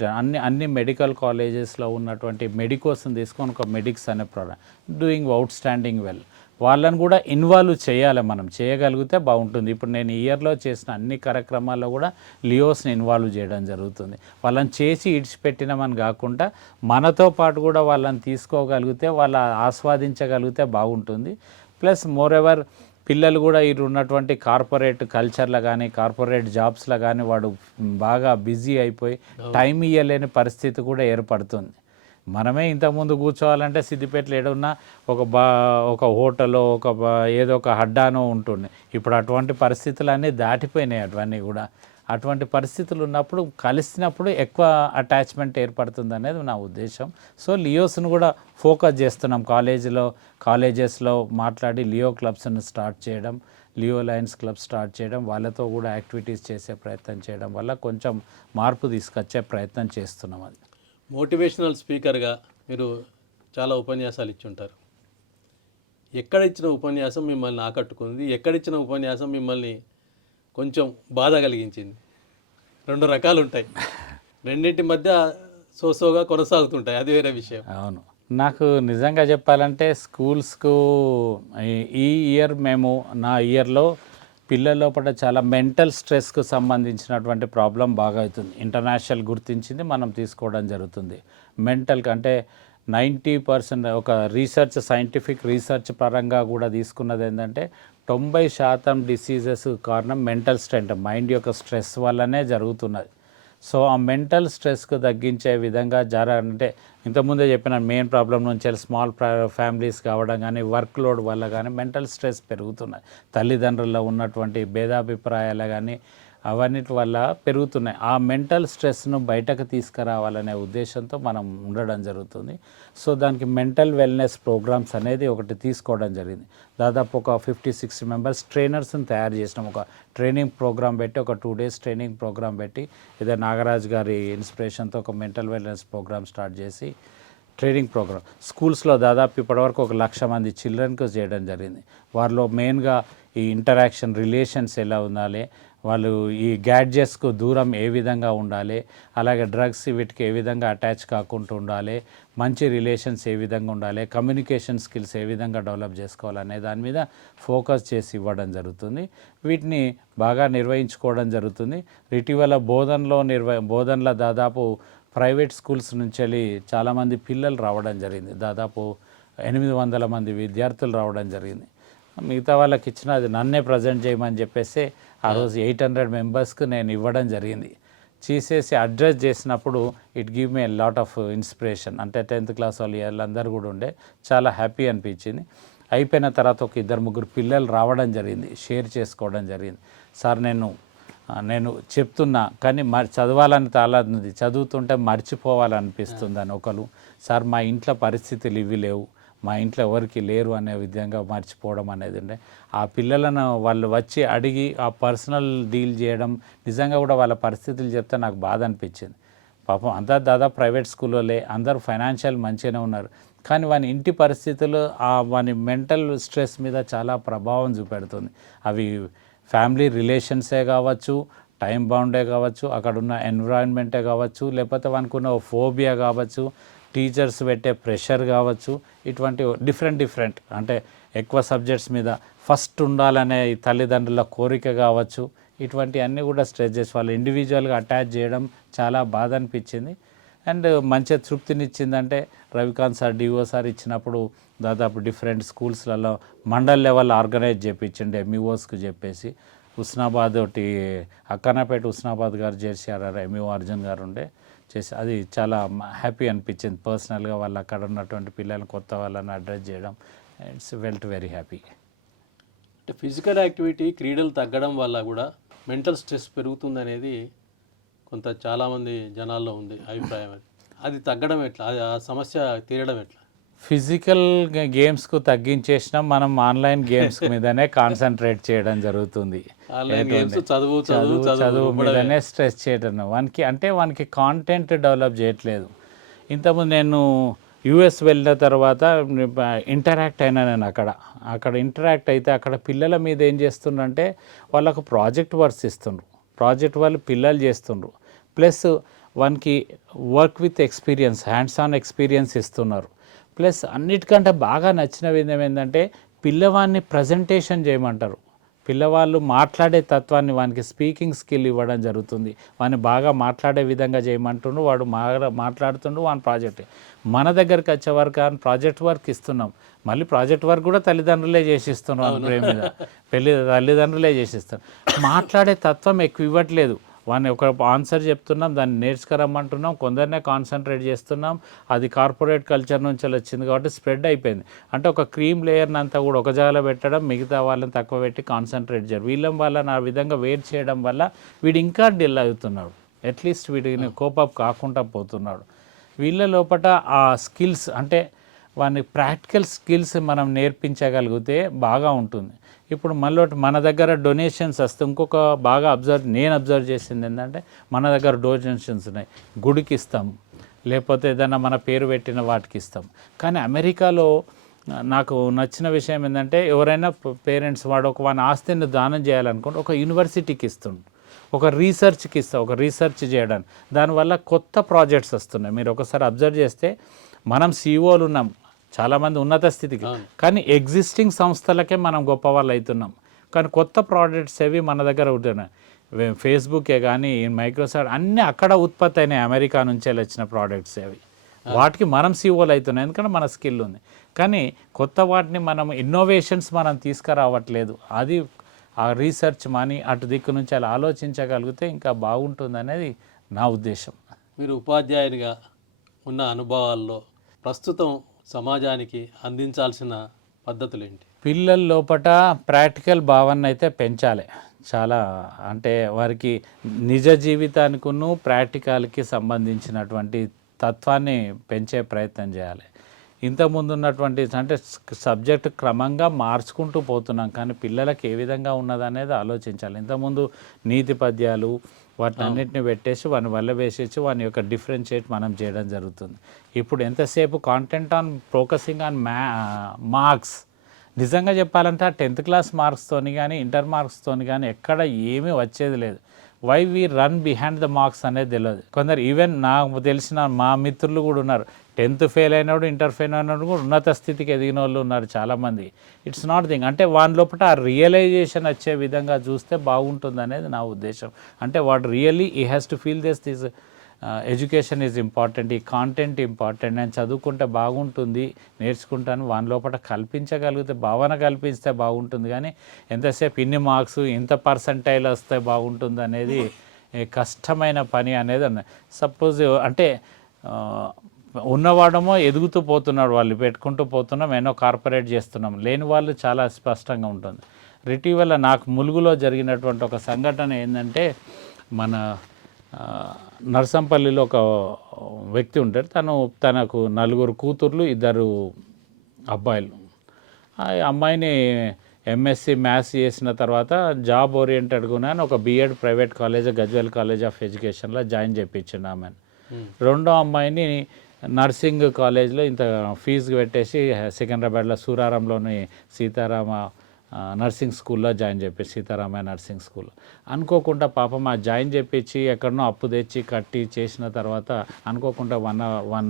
అన్ని మెడికల్ కాలేజెస్లో ఉన్నటువంటి మెడికోస్ని తీసుకొని ఒక మెడిక్స్ అనే programme doing outstanding well. వాళ్ళని కూడా ఇన్వాల్వ్ చేయాలి. మనం చేయగలిగితే బాగుంటుంది. ఇప్పుడు నేను ఇయర్లో చేసిన అన్ని కార్యక్రమాల్లో కూడా లియోస్ని ఇన్వాల్వ్ చేయడం జరుగుతుంది. వాళ్ళని చేసి ఇడిచిపెట్టినామని కాకుండా మనతో పాటు కూడా వాళ్ళని తీసుకోగలిగితే వాళ్ళ ఆస్వాదించగలిగితే బాగుంటుంది. ప్లస్ మోర్ ఎవర్ పిల్లలు కూడా ఈ ఉన్నటువంటి కార్పొరేట్ కల్చర్లో కానీ కార్పొరేట్ జాబ్స్లో కానీ వాడు బాగా బిజీ అయిపోయి టైం ఇవ్వలేని పరిస్థితి కూడా ఏర్పడుతుంది. మనమే ఇంతకుముందు కూర్చోవాలంటే సిద్దిపేటలో ఏడున్నా ఒక హోటల్లో ఏదో ఒక హడ్డానో ఉంటుండే. ఇప్పుడు అటువంటి పరిస్థితులన్నీ దాటిపోయినాయి. అటువంటి పరిస్థితులు ఉన్నప్పుడు కలిసినప్పుడు ఎక్కువ అటాచ్మెంట్ ఏర్పడుతుంది అనేది నా ఉద్దేశం. సో లియోస్ను కూడా ఫోకస్ చేస్తున్నాం. కాలేజెస్లో మాట్లాడి లియో క్లబ్స్ను స్టార్ట్ చేయడం, లియో లయన్స్ క్లబ్ స్టార్ట్ చేయడం, వాళ్ళతో కూడా యాక్టివిటీస్ చేసే ప్రయత్నం చేయడం వల్ల కొంచెం మార్పు తీసుకొచ్చే ప్రయత్నం చేస్తున్నాం. అది మోటివేషనల్ స్పీకర్గా మీరు చాలా ఉపన్యాసాలు ఇచ్చుంటారు. ఎక్కడ ఇచ్చిన ఉపన్యాసం మిమ్మల్ని ఆకట్టుకుంది? ఎక్కడిచ్చిన ఉపన్యాసం మిమ్మల్ని కొంచెం బాధ కలిగించింది? 2 రకాలు ఉంటాయి. రెండింటి మధ్య సోసోగా కొనసాగుతుంటాయి, అది వేరే విషయం. అవును, నాకు నిజంగా చెప్పాలంటే స్కూల్స్కు ఈ ఇయర్ నా ఇయర్లో పిల్లల లోపల చాలా మెంటల్ స్ట్రెస్కు సంబంధించినటువంటి ప్రాబ్లం బాగా అవుతుంది. ఇంటర్నేషనల్ గుర్తించింది, మనం తీసుకోవడం జరుగుతుంది. మెంటల్ అంటే 90% ఒక సైంటిఫిక్ రీసెర్చ్ పరంగా కూడా తీసుకున్నది ఏంటంటే 90% డిసీజెస్ కారణం మెంటల్ స్ట్రెస్, మైండ్ యొక్క స్ట్రెస్ వల్లనే జరుగుతున్నది. సో ఆ మెంటల్ స్ట్రెస్కు తగ్గించే విధంగా అంటే ఇంతకుముందే చెప్పిన మెయిన్ ప్రాబ్లం నుంచి స్మాల్ ఫ్యామిలీస్ కావడం కానీ వర్క్ లోడ్ వల్ల కానీ మెంటల్ స్ట్రెస్ పెరుగుతున్నాయి. తల్లిదండ్రుల్లో ఉన్నటువంటి భేదాభిప్రాయాలు కానీ అవన్నిటి వల్ల పెరుగుతున్నాయి. ఆ మెంటల్ స్ట్రెస్ను బయటకు తీసుకురావాలనే ఉద్దేశంతో మనం ఉండడం జరుగుతుంది. సో దానికి మెంటల్ వెల్నెస్ ప్రోగ్రామ్స్ అనేది ఒకటి తీసుకోవడం జరిగింది. దాదాపు ఒక 50-60 మెంబర్స్ ట్రైనర్స్ని తయారు చేసినాం. ఒక ట్రైనింగ్ ప్రోగ్రామ్ పెట్టి ఒక 2 days ట్రైనింగ్ ప్రోగ్రామ్ పెట్టి ఇదే నాగరాజ్ గారి ఇన్స్పిరేషన్తో ఒక మెంటల్ వెల్నెస్ ప్రోగ్రామ్ స్టార్ట్ చేసి ట్రైనింగ్ ప్రోగ్రామ్ స్కూల్స్లో దాదాపు ఇప్పటివరకు 1,00,000 మంది చిల్డ్రన్కి చేయడం జరిగింది. వారిలో మెయిన్గా ఈ ఇంటరాక్షన్ రిలేషన్స్ ఎలా ఉండాలి, వాళ్ళు ఈ గ్యాడ్జెట్స్కు దూరం ఏ విధంగా ఉండాలి, అలాగే డ్రగ్స్ వీటికి ఏ విధంగా అటాచ్ కాకుండా ఉండాలి, మంచి రిలేషన్స్ ఏ విధంగా ఉండాలి, కమ్యూనికేషన్ స్కిల్స్ ఏ విధంగా డెవలప్ చేసుకోవాలనే దాని మీద ఫోకస్ చేసి ఇవ్వడం జరుగుతుంది. వీటిని బాగా నిర్వహించుకోవడం జరుగుతుంది. ఇటీవల బోధనలో దాదాపు ప్రైవేట్ స్కూల్స్ నుంచి వెళ్ళి చాలామంది పిల్లలు రావడం జరిగింది. దాదాపు 800 మంది విద్యార్థులు రావడం జరిగింది. మిగతా వాళ్ళకి ఇచ్చిన అది నన్నే ప్రజెంట్ చేయమని చెప్పేసి ఆ రోజు 800 మెంబర్స్కి నేను ఇవ్వడం జరిగింది. చేసేసి అడ్రస్ చేసినప్పుడు it give me lot of inspiration. అంటే 10th క్లాస్ వాళ్ళందరూ కూడా ఉండే చాలా హ్యాపీ అనిపించింది. అయిపోయిన తర్వాత ఒక 2-3 పిల్లలు రావడం జరిగింది, షేర్ చేసుకోవడం జరిగింది. సార్ నేను చెప్తున్నా కానీ చదవాలని తాళంది, చదువుతుంటే మర్చిపోవాలనిపిస్తుంది అని ఒకరు. సార్ మా ఇంట్లో పరిస్థితులు ఇవి లేవు, మా ఇంట్లో ఎవరికి లేరు అనే విధంగా మర్చిపోవడం అనేది ఉండే. ఆ పిల్లలను వాళ్ళు వచ్చి అడిగి ఆ పర్సనల్ డీల్ చేయడం, నిజంగా కూడా వాళ్ళ పరిస్థితులు చెప్తే నాకు బాధ అనిపించింది. పాపం అంతా దాదాపు ప్రైవేట్ స్కూల్లోలే, అందరూ ఫైనాన్షియల్ మంచిగానే ఉన్నారు, కానీ వాని ఇంటి పరిస్థితులు వాని మెంటల్ స్ట్రెస్ మీద చాలా ప్రభావం చూపెడుతుంది. అవి ఫ్యామిలీ రిలేషన్సే కావచ్చు, టైం బౌండే కావచ్చు, అక్కడున్న ఎన్విరాన్మెంటే కావచ్చు, లేకపోతే వానికి ఫోబియా కావచ్చు, టీచర్స్ పెట్టే ప్రెషర్ కావచ్చు, ఇటువంటి డిఫరెంట్ అంటే ఎక్కువ సబ్జెక్ట్స్ మీద ఫస్ట్ ఉండాలనే తల్లిదండ్రుల కోరిక కావచ్చు, ఇటువంటి అన్నీ కూడా స్ట్రెస్ చేసి వాళ్ళు ఇండివిజువల్గా అటాచ్ చేయడం చాలా బాధ అనిపించింది. అండ్ మంచి తృప్తినిచ్చిందంటే రవికాంత్ సార్ డిఓ సార్ ఇచ్చినప్పుడు దాదాపు డిఫరెంట్ స్కూల్స్లలో మండల్ లెవెల్ ఆర్గనైజ్ చేయించండి ఎంఈఓస్కి చెప్పేసి. హుస్నాబాద్ ఒకటి అక్కన్నపేట హుస్నాబాద్ గారు చేశారు, ఎంఈఓ అర్జున్ గారు ఉండే చేసి, అది చాలా హ్యాపీ అనిపించింది పర్సనల్గా. వాళ్ళు అక్కడ ఉన్నటువంటి పిల్లలు కొత్త వాళ్ళని అడ్రస్ చేయడం, ఇట్స్ వెల్ట్ వెరీ హ్యాపీ. అంటే ఫిజికల్ యాక్టివిటీ, క్రీడలు తగ్గడం వల్ల కూడా మెంటల్ స్ట్రెస్ పెరుగుతుంది అనేది కొంత చాలామంది జనాల్లో ఉంది అభిప్రాయం. అది తగ్గడం ఎట్లా, అది ఆ సమస్య తీరడం ఎట్లా? ఫిజికల్ గేమ్స్కు తగ్గించేసినా మనం ఆన్లైన్ గేమ్స్ మీదనే కాన్సన్ట్రేట్ చేయడం జరుగుతుంది. చదువు మీదనే స్ట్రెస్ చేయడం. వానికి కాంటెంట్ డెవలప్ చేయట్లేదు. ఇంతకుముందు నేను యూఎస్ వెళ్ళిన తర్వాత ఇంటరాక్ట్ అయినా నేను అక్కడ ఇంటరాక్ట్ అయితే అక్కడ పిల్లల మీద ఏం చేస్తుండ్రంటే వాళ్ళకు ప్రాజెక్ట్ వర్క్స్ ఇస్తుండ్రు, ప్రాజెక్ట్ వాళ్ళు పిల్లలు చేస్తుండ్రు, ప్లస్ వానికి work with experience, hands on experience ఇస్తున్నారు. ప్లస్ అన్నిటికంటే బాగా నచ్చిన విధం ఏంటంటే పిల్లవాడిని ప్రజెంటేషన్ చేయమంటారు. పిల్లవాళ్ళు మాట్లాడే తత్వాన్ని, వానికి స్పీకింగ్ స్కిల్ ఇవ్వడం జరుగుతుంది. వాడిని బాగా మాట్లాడే విధంగా చేయమంటుండ్రు, వాడు మాట్లాడుతుండ్రు వాని ప్రాజెక్ట్. మన దగ్గరికి వచ్చే వరకు అని ప్రాజెక్ట్ వర్క్ ఇస్తున్నాం, మళ్ళీ ప్రాజెక్ట్ వర్క్ కూడా తల్లిదండ్రులే చేసిస్తున్నాం, ప్రేమ మీద తల్లిదండ్రులే చేసిస్తున్నాం. మాట్లాడే తత్వం ఎక్కువ ఇవ్వట్లేదు. వాడిని ఒక ఆన్సర్ చెప్తున్నాం, దాన్ని నేర్చుకురమ్మంటున్నాం, కొందరినే కాన్సన్ట్రేట్ చేస్తున్నాం. అది కార్పొరేట్ కల్చర్ నుంచి వచ్చింది కాబట్టి స్ప్రెడ్ అయిపోయింది. అంటే ఒక క్రీమ్ లేయర్ని అంతా కూడా ఒక జాగాలో పెట్టడం, మిగతా వాళ్ళని తక్కువ పెట్టి కాన్సన్ట్రేట్ చేయరు. వాళ్ళని ఆ విధంగా వెయిట్ చేయడం వల్ల వీడు ఇంకా డిల్ అవుతున్నాడు, అట్లీస్ట్ వీడిని కోపప్ కాకుండా పోతున్నాడు. వీళ్ళ లోపల ఆ స్కిల్స్ అంటే వాని ప్రాక్టికల్ స్కిల్స్ మనం నేర్పించగలిగితే బాగా ఉంటుంది. ఇప్పుడు మన దగ్గర డొనేషన్స్ వస్తే ఇంకొక బాగా నేను అబ్జర్వ్ చేసింది ఏంటంటే మన దగ్గర డొనేషన్స్ ఉన్నాయి, గుడికి ఇస్తాం, లేకపోతే ఏదైనా మన పేరు పెట్టిన వాటికి ఇస్తాం. కానీ అమెరికాలో నాకు నచ్చిన విషయం ఏంటంటే ఎవరైనా పేరెంట్స్ వాని ఆస్తిని దానం చేయాలనుకోండి ఒక యూనివర్సిటీకి ఇస్తుండు, ఒక రీసెర్చ్కి ఇస్తాం, ఒక రీసెర్చ్ చేయడానికి. దానివల్ల కొత్త ప్రాజెక్ట్స్ వస్తున్నాయి. మీరు ఒకసారి అబ్జర్వ్ చేస్తే మనం సీఈఓలు ఉన్నాం చాలామంది ఉన్నత స్థితికి, కానీ ఎగ్జిస్టింగ్ సంస్థలకే మనం గొప్ప వాళ్ళు అవుతున్నాం. కానీ కొత్త ప్రోడక్ట్స్ అవి మన దగ్గర ఉంటున్నాయి. ఫేస్బుకే కానీ మైక్రోసాఫ్ట్ అన్నీ అక్కడ ఉత్పత్తి అయినాయి, అమెరికా నుంచే వచ్చిన ప్రోడక్ట్స్ అవి. వాటికి మనం సీఈఓలు అవుతున్నాం ఎందుకంటే మన స్కిల్ ఉంది. కానీ కొత్త వాటిని మనం ఇన్నోవేషన్స్ మనం తీసుకురావట్లేదు. అది ఆ రీసెర్చ్ మనీ అటు దిక్కు నుంచి అలా ఆలోచించగలిగితే ఇంకా బాగుంటుంది అనేది నా ఉద్దేశం. మీరు ఉపాధ్యాయునిగా ఉన్న అనుభవాల్లో ప్రస్తుతం సమాజానికి అందించాల్సిన పద్ధతులు ఏంటి? పిల్లల లోపల ప్రాక్టికల్ భావన అయితే పెంచాలి చాలా. అంటే వారికి నిజ జీవితానికిను ప్రాక్టికల్కి సంబంధించినటువంటి తత్వాన్ని పెంచే ప్రయత్నం చేయాలి. ఇంతకుముందు ఉన్నటువంటి అంటే సబ్జెక్ట్ క్రమంగా మార్చుకుంటూ పోతున్నాం, కానీ పిల్లలకి ఏ విధంగా ఉన్నదనేది ఆలోచించాలి. ఇంతకుముందు నీతి పద్యాలు వాటిని అన్నింటినీ పెట్టేసి వాని వల్ల వేసేసి వాని యొక్క డిఫరెన్షియేట్ మనం చేయడం జరుగుతుంది. ఇప్పుడు ఎంతసేపు content on focusing on marks, నిజంగా చెప్పాలంటే ఆ 10th క్లాస్ మార్క్స్తోని కానీ ఇంటర్ మార్క్స్తోని కానీ ఎక్కడ ఏమీ వచ్చేది లేదు. Why we run behind the marks అనేది తెలియదు. కొందరు ఈవెన్ నాకు తెలిసిన మా మిత్రులు కూడా ఉన్నారు, 10th ఫెయిల్ అయినాడు, ఇంటర్ ఫెయిల్ అయినాడు కూడా ఉన్నత స్థితికి ఎదిగిన వాళ్ళు ఉన్నారు చాలామంది. ఇట్స్ నాట్ థింగ్ అంటే వాని లోపల ఆ రియలైజేషన్ వచ్చే విధంగా చూస్తే బాగుంటుంది అనేది నా ఉద్దేశం. అంటే వాడు రియల్లీ ఈ has to feel this education is important, ఈ కాంటెంట్ ఇంపార్టెంట్, నేను చదువుకుంటే బాగుంటుంది, నేర్చుకుంటాను వాని లోపల కల్పించగలిగితే, భావన కల్పిస్తే బాగుంటుంది. కానీ ఎంతసేపు ఇన్ని మార్క్స్ ఇంత పర్సంటైల్ వస్తే బాగుంటుంది అనేది కష్టమైన పని అనేది సపోజ్ అంటే ఉన్నవాడమో ఎదుగుతూ పోతున్నాడు, వాళ్ళు పెట్టుకుంటూ పోతున్నాం, ఎన్నో కార్పొరేట్ చేస్తున్నాం, లేని వాళ్ళు చాలా స్పష్టంగా ఉంటుంది. ఇటీవల నాకు ములుగులో జరిగినటువంటి ఒక సంఘటన ఏంటంటే, మన నర్సంపల్లిలో ఒక వ్యక్తి ఉంటాడు, తనకు 4 కూతుర్లు 2 అబ్బాయిలు. ఆ అమ్మాయిని ఎంఎస్సి మ్యాథ్స్ చేసిన తర్వాత జాబ్ ఓరియంటెడ్గా ఒక BEd private college Gajwel college of ఎడ్యుకేషన్లో జాయిన్ చేయించిండు ఆమెను. రెండో అమ్మాయిని నర్సింగ్ కాలేజ్లో ఇంత ఫీజు పెట్టేసి సికింద్రాబాద్లో సూరారంలోని సీతారామ నర్సింగ్ స్కూల్లో జాయిన్ చేయించి, సీతారామయ్య నర్సింగ్ స్కూల్లో అనుకోకుండా పాపం ఆ జాయిన్ చేయించి ఎక్కడనో అప్పు తెచ్చి కట్టి చేసిన తర్వాత అనుకోకుండా 1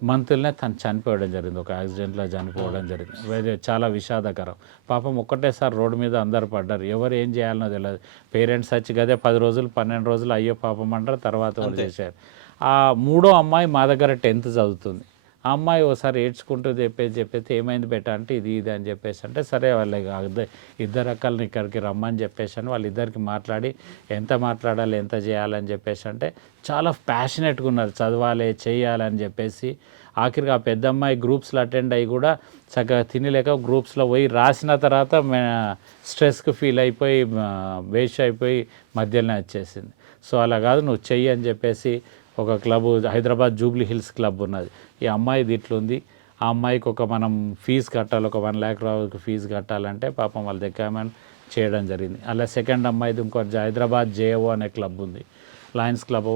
మంత్లోనే తను చనిపోవడం జరిగింది, ఒక యాక్సిడెంట్లో చనిపోవడం జరిగింది. చాలా విషాదకరం. పాపం ఒక్కటేసారి రోడ్డు మీద అందరు పడ్డారు, ఎవరు ఏం చేయాలనో తెలియదు. పేరెంట్స్ వచ్చి గదే 10 రోజులు 12 రోజులు అయ్యో పాపం అంటారు, తర్వాత వాళ్ళు చేశారు. ఆ మూడో అమ్మాయి మా దగ్గర 10th చదువుతుంది. ఆ అమ్మాయి ఒకసారి ఏడ్చుకుంటూ చెప్పేసి ఏమైంది బెట్ట అంటే ఇది అని చెప్పేసి అంటే, సరే వాళ్ళకి 2 అక్కల్ని ఇక్కడికి రమ్మని చెప్పేసి అని వాళ్ళిద్దరికి మాట్లాడి ఎంత మాట్లాడాలి ఎంత చేయాలని చెప్పేసి అంటే చాలా ప్యాషనెట్గా ఉన్నారు, చదవాలి చేయాలని చెప్పేసి. ఆఖరికి ఆ పెద్ద అమ్మాయి గ్రూప్స్లో అటెండ్ అయ్యి కూడా చక్కగా తినలేక గ్రూప్స్లో పోయి రాసిన తర్వాత స్ట్రెస్కి ఫీల్ అయిపోయి వేస్ట్ అయిపోయి మధ్యలోనే వచ్చేసింది. సో అలా కాదు, నువ్వు చెయ్యి అని చెప్పేసి ఒక club Hyderabad Jubilee hills club ఉన్నది. ఈ అమ్మాయిది ఇట్లుంది, ఆ అమ్మాయికి మనం ఫీజు కట్టాలి, ఒక 1 lakh రూపాయలకి ఫీజు కట్టాలంటే పాపం వాళ్ళ దగ్గర చేయడం జరిగింది. అలా సెకండ్ అమ్మాయిది ఇంకో హైదరాబాద్ జేఓ అనే క్లబ్ ఉంది, లయన్స్ క్లబ్,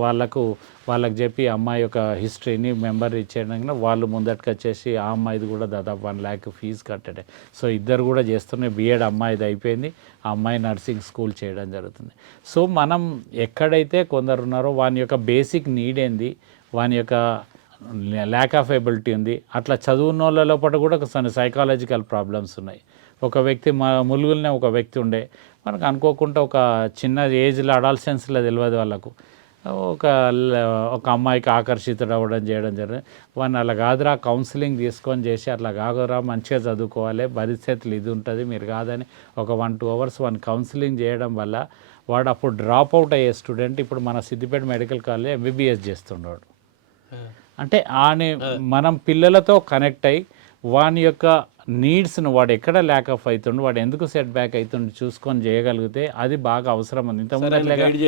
వాళ్ళకి చెప్పి అమ్మాయి యొక్క హిస్టరీని మెంబర్ ఇచ్చేయడానికి వాళ్ళు ముందటికి వచ్చేసి ఆ అమ్మాయిది కూడా దాదాపు 1 lakh ఫీజు కట్టాడే. సో ఇద్దరు కూడా చేస్తున్నాయి. బీఎడ్ అమ్మాయిది అయిపోయింది, ఆ అమ్మాయి నర్సింగ్ స్కూల్ చేయడం జరుగుతుంది. సో మనం ఎక్కడైతే కొందరు ఉన్నారో వాని యొక్క బేసిక్ నీడ్ ఏంది, వాని యొక్క ల్యాక్ ఆఫ్ ఎబిలిటీ ఉంది, అట్లా చదువున్న వాళ్ళ లోపల కూడా కొన్ని సైకాలజికల్ ప్రాబ్లమ్స్ ఉన్నాయి. ఒక వ్యక్తి ములుగులనే ఒక వ్యక్తి ఉండే, మనకు అనుకోకుండా ఒక చిన్న ఏజ్లో అడాల్సెన్స్లో తెలియదు వాళ్ళకు ఒక అమ్మాయికి ఆకర్షితుడు అవ్వడం చేయడం జరిగింది. వాడిని అలా కాదురా కౌన్సిలింగ్ తీసుకొని చేసి అట్లా కాదురా మంచిగా చదువుకోవాలి, పరిస్థితులు ఇది ఉంటుంది మీరు కాదని ఒక 1-2 hours వాడిని కౌన్సిలింగ్ చేయడం వల్ల వాడు అప్పుడు డ్రాప్ అవుట్ అయ్యే స్టూడెంట్ ఇప్పుడు మన సిద్దిపేట మెడికల్ కాలేజ్ ఎంబీబీఎస్ చేస్తున్నాడు. అంటే మనం పిల్లలతో కనెక్ట్ అయ్యి వాని యొక్క నీడ్స్ను వాడు ఎక్కడ ల్యాక్ ఆఫ్ అవుతుండు, వాడు ఎందుకు సెట్ బ్యాక్ అవుతుండు చూసుకొని చేయగలిగితే అది బాగా అవసరం ఉంది. ఇంతకుముందు గైడ్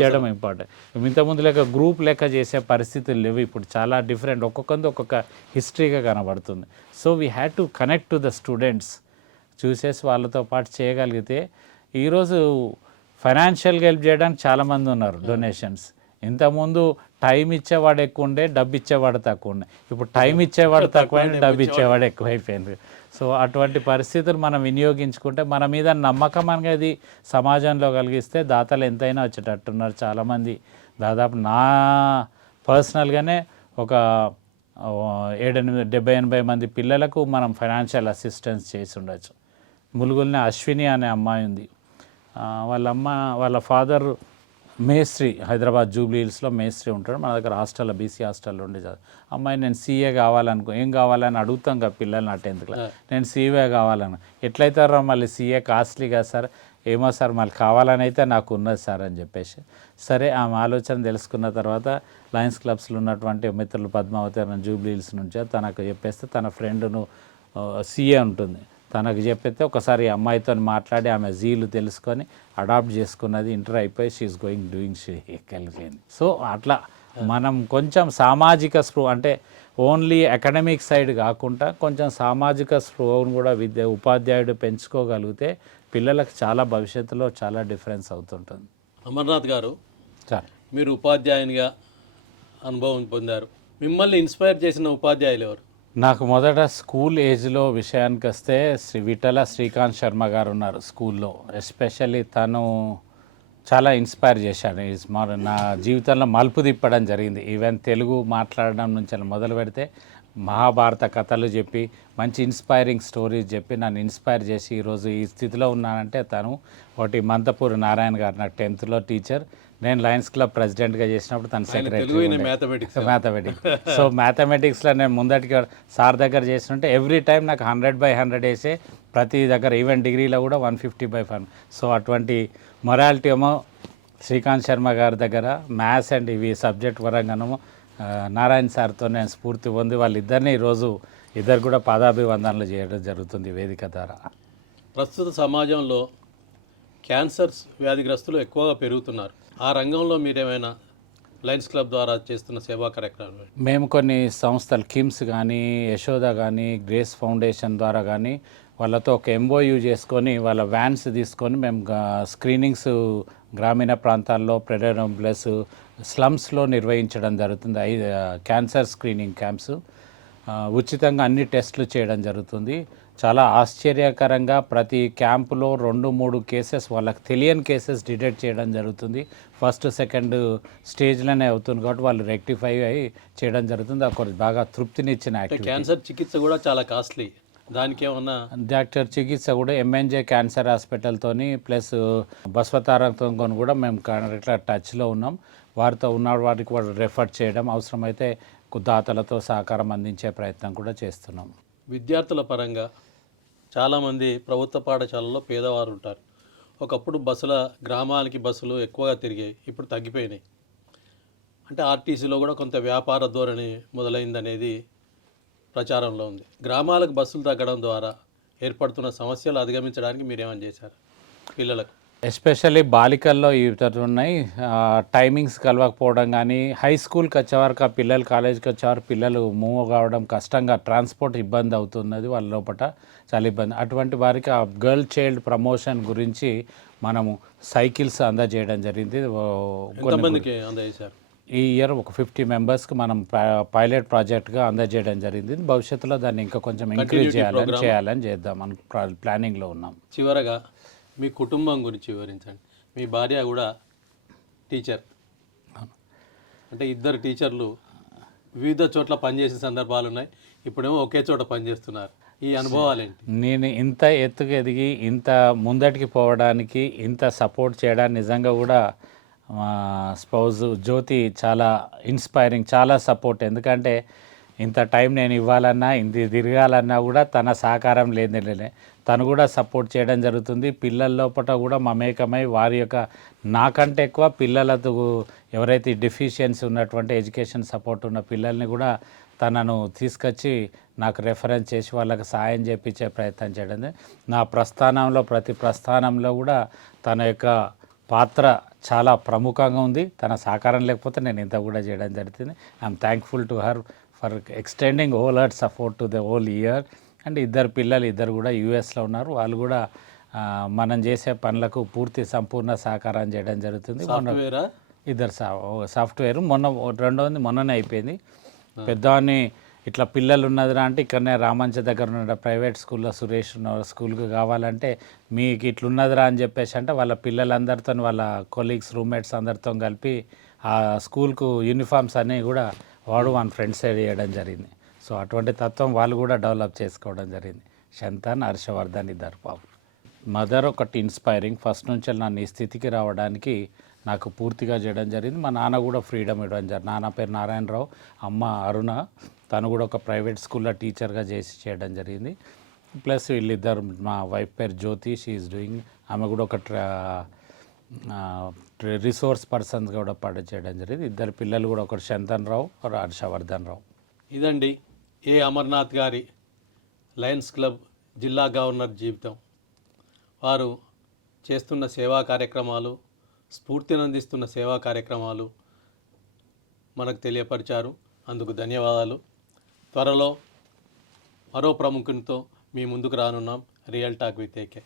చేయడం ఇంపార్టెంట్. ఇంతకుముందు లేక గ్రూప్ లెక్క చేసే పరిస్థితులు లేవు, ఇప్పుడు చాలా డిఫరెంట్, ఒక్కొక్క హిస్టరీగా కనబడుతుంది. So we had to connect to the students, చూసేసి వాళ్ళతో పాటు చేయగలిగితే. ఈరోజు ఫైనాన్షియల్గా హెల్ప్ చేయడానికి చాలామంది ఉన్నారు, డొనేషన్స్. ఇంతకుముందు టైం ఇచ్చేవాడు ఎక్కువ ఉండే, డబ్బు ఇచ్చేవాడు తక్కువ ఉండే, ఇప్పుడు టైం ఇచ్చేవాడు తక్కువైంది, డబ్బు ఇచ్చేవాడు ఎక్కువైపోయింది. సో అటువంటి పరిస్థితులు మనం వినియోగించుకుంటే మన మీద నమ్మకం అనేది సమాజంలో కలిగిస్తే దాతలు ఎంతైనా వచ్చేటట్టున్నారు చాలామంది. దాదాపు నా పర్సనల్గానే ఒక 70-80 మంది పిల్లలకు మనం ఫైనాన్షియల్ అసిస్టెన్స్ చేసి ఉండొచ్చు. ములుగుల్ని అశ్విని అనే అమ్మాయి ఉంది, వాళ్ళ ఫాదర్ మేస్త్రి, హైదరాబాద్ జూబ్లీ హిల్స్లో మేస్త్రి ఉంటాడు. మన దగ్గర హాస్టల్లో బీసీ హాస్టల్లో ఉండి అమ్మాయి నేను సీఏ ఏం కావాలని అడుగుతాం కదా పిల్లల్ని, 10th class నేను సీఏ కావాలను. ఎట్లయితారో మళ్ళీ సీఏ కాస్ట్లీ కదా సార్, ఏమో సార్ మళ్ళీ కావాలని అయితే నాకు ఉన్నది సార్ అని చెప్పేసి. సరే ఆమె ఆలోచన తెలుసుకున్న తర్వాత లయన్స్ క్లబ్స్లో ఉన్నటువంటి మిత్రులు పద్మావతి జూబ్లీ హిల్స్ నుంచి తనకు చెప్పేస్తే తన ఫ్రెండ్ను సీఏ ఉంటుంది, తనకు చెప్పితే ఒకసారి అమ్మాయితో మాట్లాడి ఆమె జీలు తెలుసుకొని అడాప్ట్ చేసుకున్నది. ఇంటర్ అయిపోయి షీఈస్ డూయింగ్ కలిగింది. సో అట్లా మనం కొంచెం సామాజిక స్పృహ అంటే ఓన్లీ అకాడమిక్ సైడ్ కాకుండా కొంచెం సామాజిక స్పృహను కూడా ఉపాధ్యాయుడు పెంచుకోగలిగితే పిల్లలకు చాలా భవిష్యత్తులో చాలా డిఫరెన్స్ అవుతుంటుంది. అమర్నాథ్ గారు, మీరు ఉపాధ్యాయునిగా అనుభవం పొందారు, మిమ్మల్ని ఇన్స్పైర్ చేసిన ఉపాధ్యాయులు ఎవరు? నాకు మొదట స్కూల్ ఏజ్లో విషయానికి వస్తే విఠల శ్రీకాంత్ శర్మ గారు ఉన్నారు స్కూల్లో. ఎస్పెషల్లీ తను చాలా ఇన్స్పైర్ చేశాడు. నా జీవితంలో మలుపు తిప్పడం జరిగింది. ఈవెన్ తెలుగు మాట్లాడడం నుంచి అలా మొదలు పెడితే మహాభారత కథలు చెప్పి మంచి ఇన్స్పైరింగ్ స్టోరీస్ చెప్పి నన్ను ఇన్స్పైర్ చేసి ఈరోజు ఈ స్థితిలో ఉన్నానంటే తను. ఒకటి మంతపూరి నారాయణ గారు నాకు 10th టీచర్. నేను లయన్స్ క్లబ్ ప్రెసిడెంట్గా చేసినప్పుడు తను సెక్రటరీ. మ్యాథమెటిక్స్. సో మ్యాథమెటిక్స్లో నేను ముందటికి సార్ దగ్గర చేస్తుంటే ఎవ్రీ టైం నాకు 100/100 వేసే, ప్రతి దగ్గర ఈవెన్ డిగ్రీలో కూడా 150/100. సో అటువంటి మొరాలిటీ ఏమో శ్రీకాంత్ శర్మ గారి దగ్గర, మ్యాథ్స్ అండ్ ఇవి సబ్జెక్ట్ పరంగానేమో నారాయణ సార్తో నేను స్ఫూర్తి పొంది వాళ్ళిద్దరిని ఈరోజు ఇద్దరు కూడా పాదాభివందనలు చేయడం జరుగుతుంది వేదిక ద్వారా. ప్రస్తుత సమాజంలో క్యాన్సర్స్ వ్యాధిగ్రస్తులు ఎక్కువగా పెరుగుతున్నారు. ఆ రంగంలో మీరేమైనా లయన్స్ క్లబ్ ద్వారా చేస్తున్న సేవా కార్యక్రమాలు? మేము కొన్ని సంస్థలు కిమ్స్ కానీ, యశోద కానీ, గ్రేస్ ఫౌండేషన్ ద్వారా కానీ వాళ్ళతో ఒక MOU చేసుకొని వాళ్ళ వ్యాన్స్ తీసుకొని మేము స్క్రీనింగ్స్ గ్రామీణ ప్రాంతాల్లో ప్లస్ స్లమ్స్లో నిర్వహించడం జరుగుతుంది. క్యాన్సర్ స్క్రీనింగ్ క్యాంప్స్ ఉచితంగా అన్ని టెస్టులు చేయడం జరుగుతుంది. చాలా ఆశ్చర్యకరంగా ప్రతి క్యాంపులో 2-3 కేసెస్ వాళ్ళకి తెలియని కేసెస్ డిటెక్ట్ చేయడం జరుగుతుంది. ఫస్ట్ సెకండ్ స్టేజ్లోనే అవుతుంది కాబట్టి వాళ్ళు రెక్టిఫై అయ్యి చేయడం జరుగుతుంది. ఒక బాగా తృప్తినిచ్చిన యాక్టివిటీ. క్యాన్సర్ చికిత్స కూడా చాలా కాస్ట్లీ. దానికి ఏమన్నా డాక్టర్ చికిత్స కూడా MNJ క్యాన్సర్ హాస్పిటల్తోని ప్లస్ బస్వతారంతో కూడా మేము ఇట్లా టచ్లో ఉన్నాం. వారితో ఉన్న వారికి కూడా రెఫర్ చేయడం, అవసరమైతే దాతలతో సహకారం అందించే ప్రయత్నం కూడా చేస్తున్నాం. విద్యార్థుల పరంగా చాలామంది ప్రభుత్వ పాఠశాలల్లో పేదవారు ఉంటారు. ఒకప్పుడు గ్రామాలకి బస్సులు ఎక్కువగా తిరిగాయి, ఇప్పుడు తగ్గిపోయినాయి. అంటే ఆర్టీసీలో కూడా కొంత వ్యాపార ధోరణి మొదలైందనేది ప్రచారంలో ఉంది. గ్రామాలకు బస్సులు తగ్గడం ద్వారా ఏర్పడుతున్న సమస్యలు అధిగమించడానికి మీరేమని చేశారు పిల్లలకు? ఎస్పెషల్లీ బాలికల్లో ఇవి ఉన్నాయి. టైమింగ్స్ కలవకపోవడం కానీ, హై స్కూల్కి వచ్చేవారికి ఆ పిల్లలు కాలేజీకి వచ్చేవారు పిల్లలు మూవ్ కావడం కష్టంగా, ట్రాన్స్పోర్ట్ ఇబ్బంది అవుతున్నది వాళ్ళ లోపల చాలా ఇబ్బంది. అటువంటి వారికి ఆ గర్ల్ చైల్డ్ ప్రమోషన్ గురించి మనము సైకిల్స్ అందజేయడం జరిగింది. కొంతమందికి అందజేశారు. ఈ ఇయర్ ఒక 50 మెంబర్స్కి మనం పైలట్ ప్రాజెక్ట్గా అందజేయడం జరిగింది. భవిష్యత్తులో దాన్ని ఇంకా కొంచెం ఇంక్రీజ్ చేయాలని చేద్దాం అని ప్లానింగ్లో ఉన్నాం. చివరగా మీ కుటుంబం గురించి వివరించండి. మీ భార్య కూడా టీచర్, అంటే ఇద్దరు టీచర్లు వివిధ చోట్ల పనిచేసే సందర్భాలు ఉన్నాయి. ఇప్పుడేమో ఒకే చోట పనిచేస్తున్నారు. ఈ అనుభవాలు ఏంటి? నేను ఇంత ఎత్తుకు ఎదిగి ఇంత ముందటికి పోవడానికి, ఇంత సపోర్ట్ చేయడానికి నిజంగా కూడా స్పౌజ్ జ్యోతి చాలా ఇన్స్పైరింగ్, చాలా సపోర్ట్. ఎందుకంటే ఇంత టైం నేను ఇవ్వాలన్నా, ఇంత తిరగాలన్నా కూడా తన సహకారం లేదే. తను కూడా సపోర్ట్ చేయడం జరుగుతుంది. పిల్లల లోపల కూడా మమేకమై వారి యొక్క నాకంటే ఎక్కువ పిల్లలతో ఎవరైతే డెఫిషియన్సీ ఉన్నటువంటి ఎడ్యుకేషన్ సపోర్ట్ ఉన్న పిల్లల్ని కూడా తనను తీసుకొచ్చి నాకు రెఫరెన్స్ చేసి వాళ్ళకి సాయం చేయించే ప్రయత్నం చేయడం. నా ప్రస్థానంలో ప్రతి ప్రస్థానంలో కూడా తన యొక్క పాత్ర చాలా ప్రముఖంగా ఉంది. తన సహకారం లేకపోతే నేను ఇంత కూడా చేయడం జరుగుతుంది. I'm thankful to her for extending whole her support to the whole year. And ఇద్దరు కూడా USలో ఉన్నారు. వాళ్ళు కూడా మనం చేసే పనులకు సంపూర్ణ సహకారం చేయడం జరుగుతుంది. ఇద్దరు సాఫ్ట్వేర్ రెండవది మొన్ననే అయిపోయింది. పెద్దవాడిని ఇట్లా పిల్లలు ఉన్నదిరా అంటే ఇక్కడనే రామంచ దగ్గర ఉన్న ప్రైవేట్ స్కూల్లో సురేష్ స్కూల్కి కావాలంటే మీకు ఇట్లున్నదిరా అని చెప్పేసి అంటే వాళ్ళ పిల్లలందరితో వాళ్ళ కొలీగ్స్ రూమ్మేట్స్ అందరితో కలిపి ఆ స్కూల్కు యూనిఫామ్స్ అన్నీ కూడా వాడు మన ఫ్రెండ్స్ చేయడం జరిగింది. సో అటువంటి తత్వం వాళ్ళు కూడా డెవలప్ చేసుకోవడం జరిగింది. శంతాన్, హర్షవర్ధన్ ఇద్దరు పాపం. మదర్ ఒకటి ఇన్స్పైరింగ్. ఫస్ట్ నుంచి నన్ను ఈ స్థితికి రావడానికి నాకు పూర్తిగా చేయడం జరిగింది. మా నాన్న కూడా ఫ్రీడమ్ ఇవ్వడం జరిగింది. నాన్న పేరు నారాయణరావు, అమ్మ అరుణ. తను కూడా ఒక ప్రైవేట్ స్కూల్లో టీచర్గా చేయడం జరిగింది. ప్లస్ వీళ్ళిద్దరు, మా వైఫ్ పేరు జ్యోతి, షీఈస్ డూయింగ్, ఆమె కూడా ఒక రిసోర్స్ పర్సన్స్గా కూడా చేయడం జరిగింది. ఇద్దరు పిల్లలు కూడా, ఒకరు శంతన్ రావు, ఒకరు హర్షవర్ధన్ రావు. ఇదండి అమర్నాథ్ గారి లయన్స్ క్లబ్ జిల్లా గవర్నర్ జీవితం. వారు చేస్తున్న సేవా కార్యక్రమాలు, స్ఫూర్తినందిస్తున్న సేవా కార్యక్రమాలు మనకు తెలియపరిచారు. అందుకు ధన్యవాదాలు. త్వరలో మరో ప్రముఖునితో మీ ముందుకు రానున్నాం. Real talk with AK.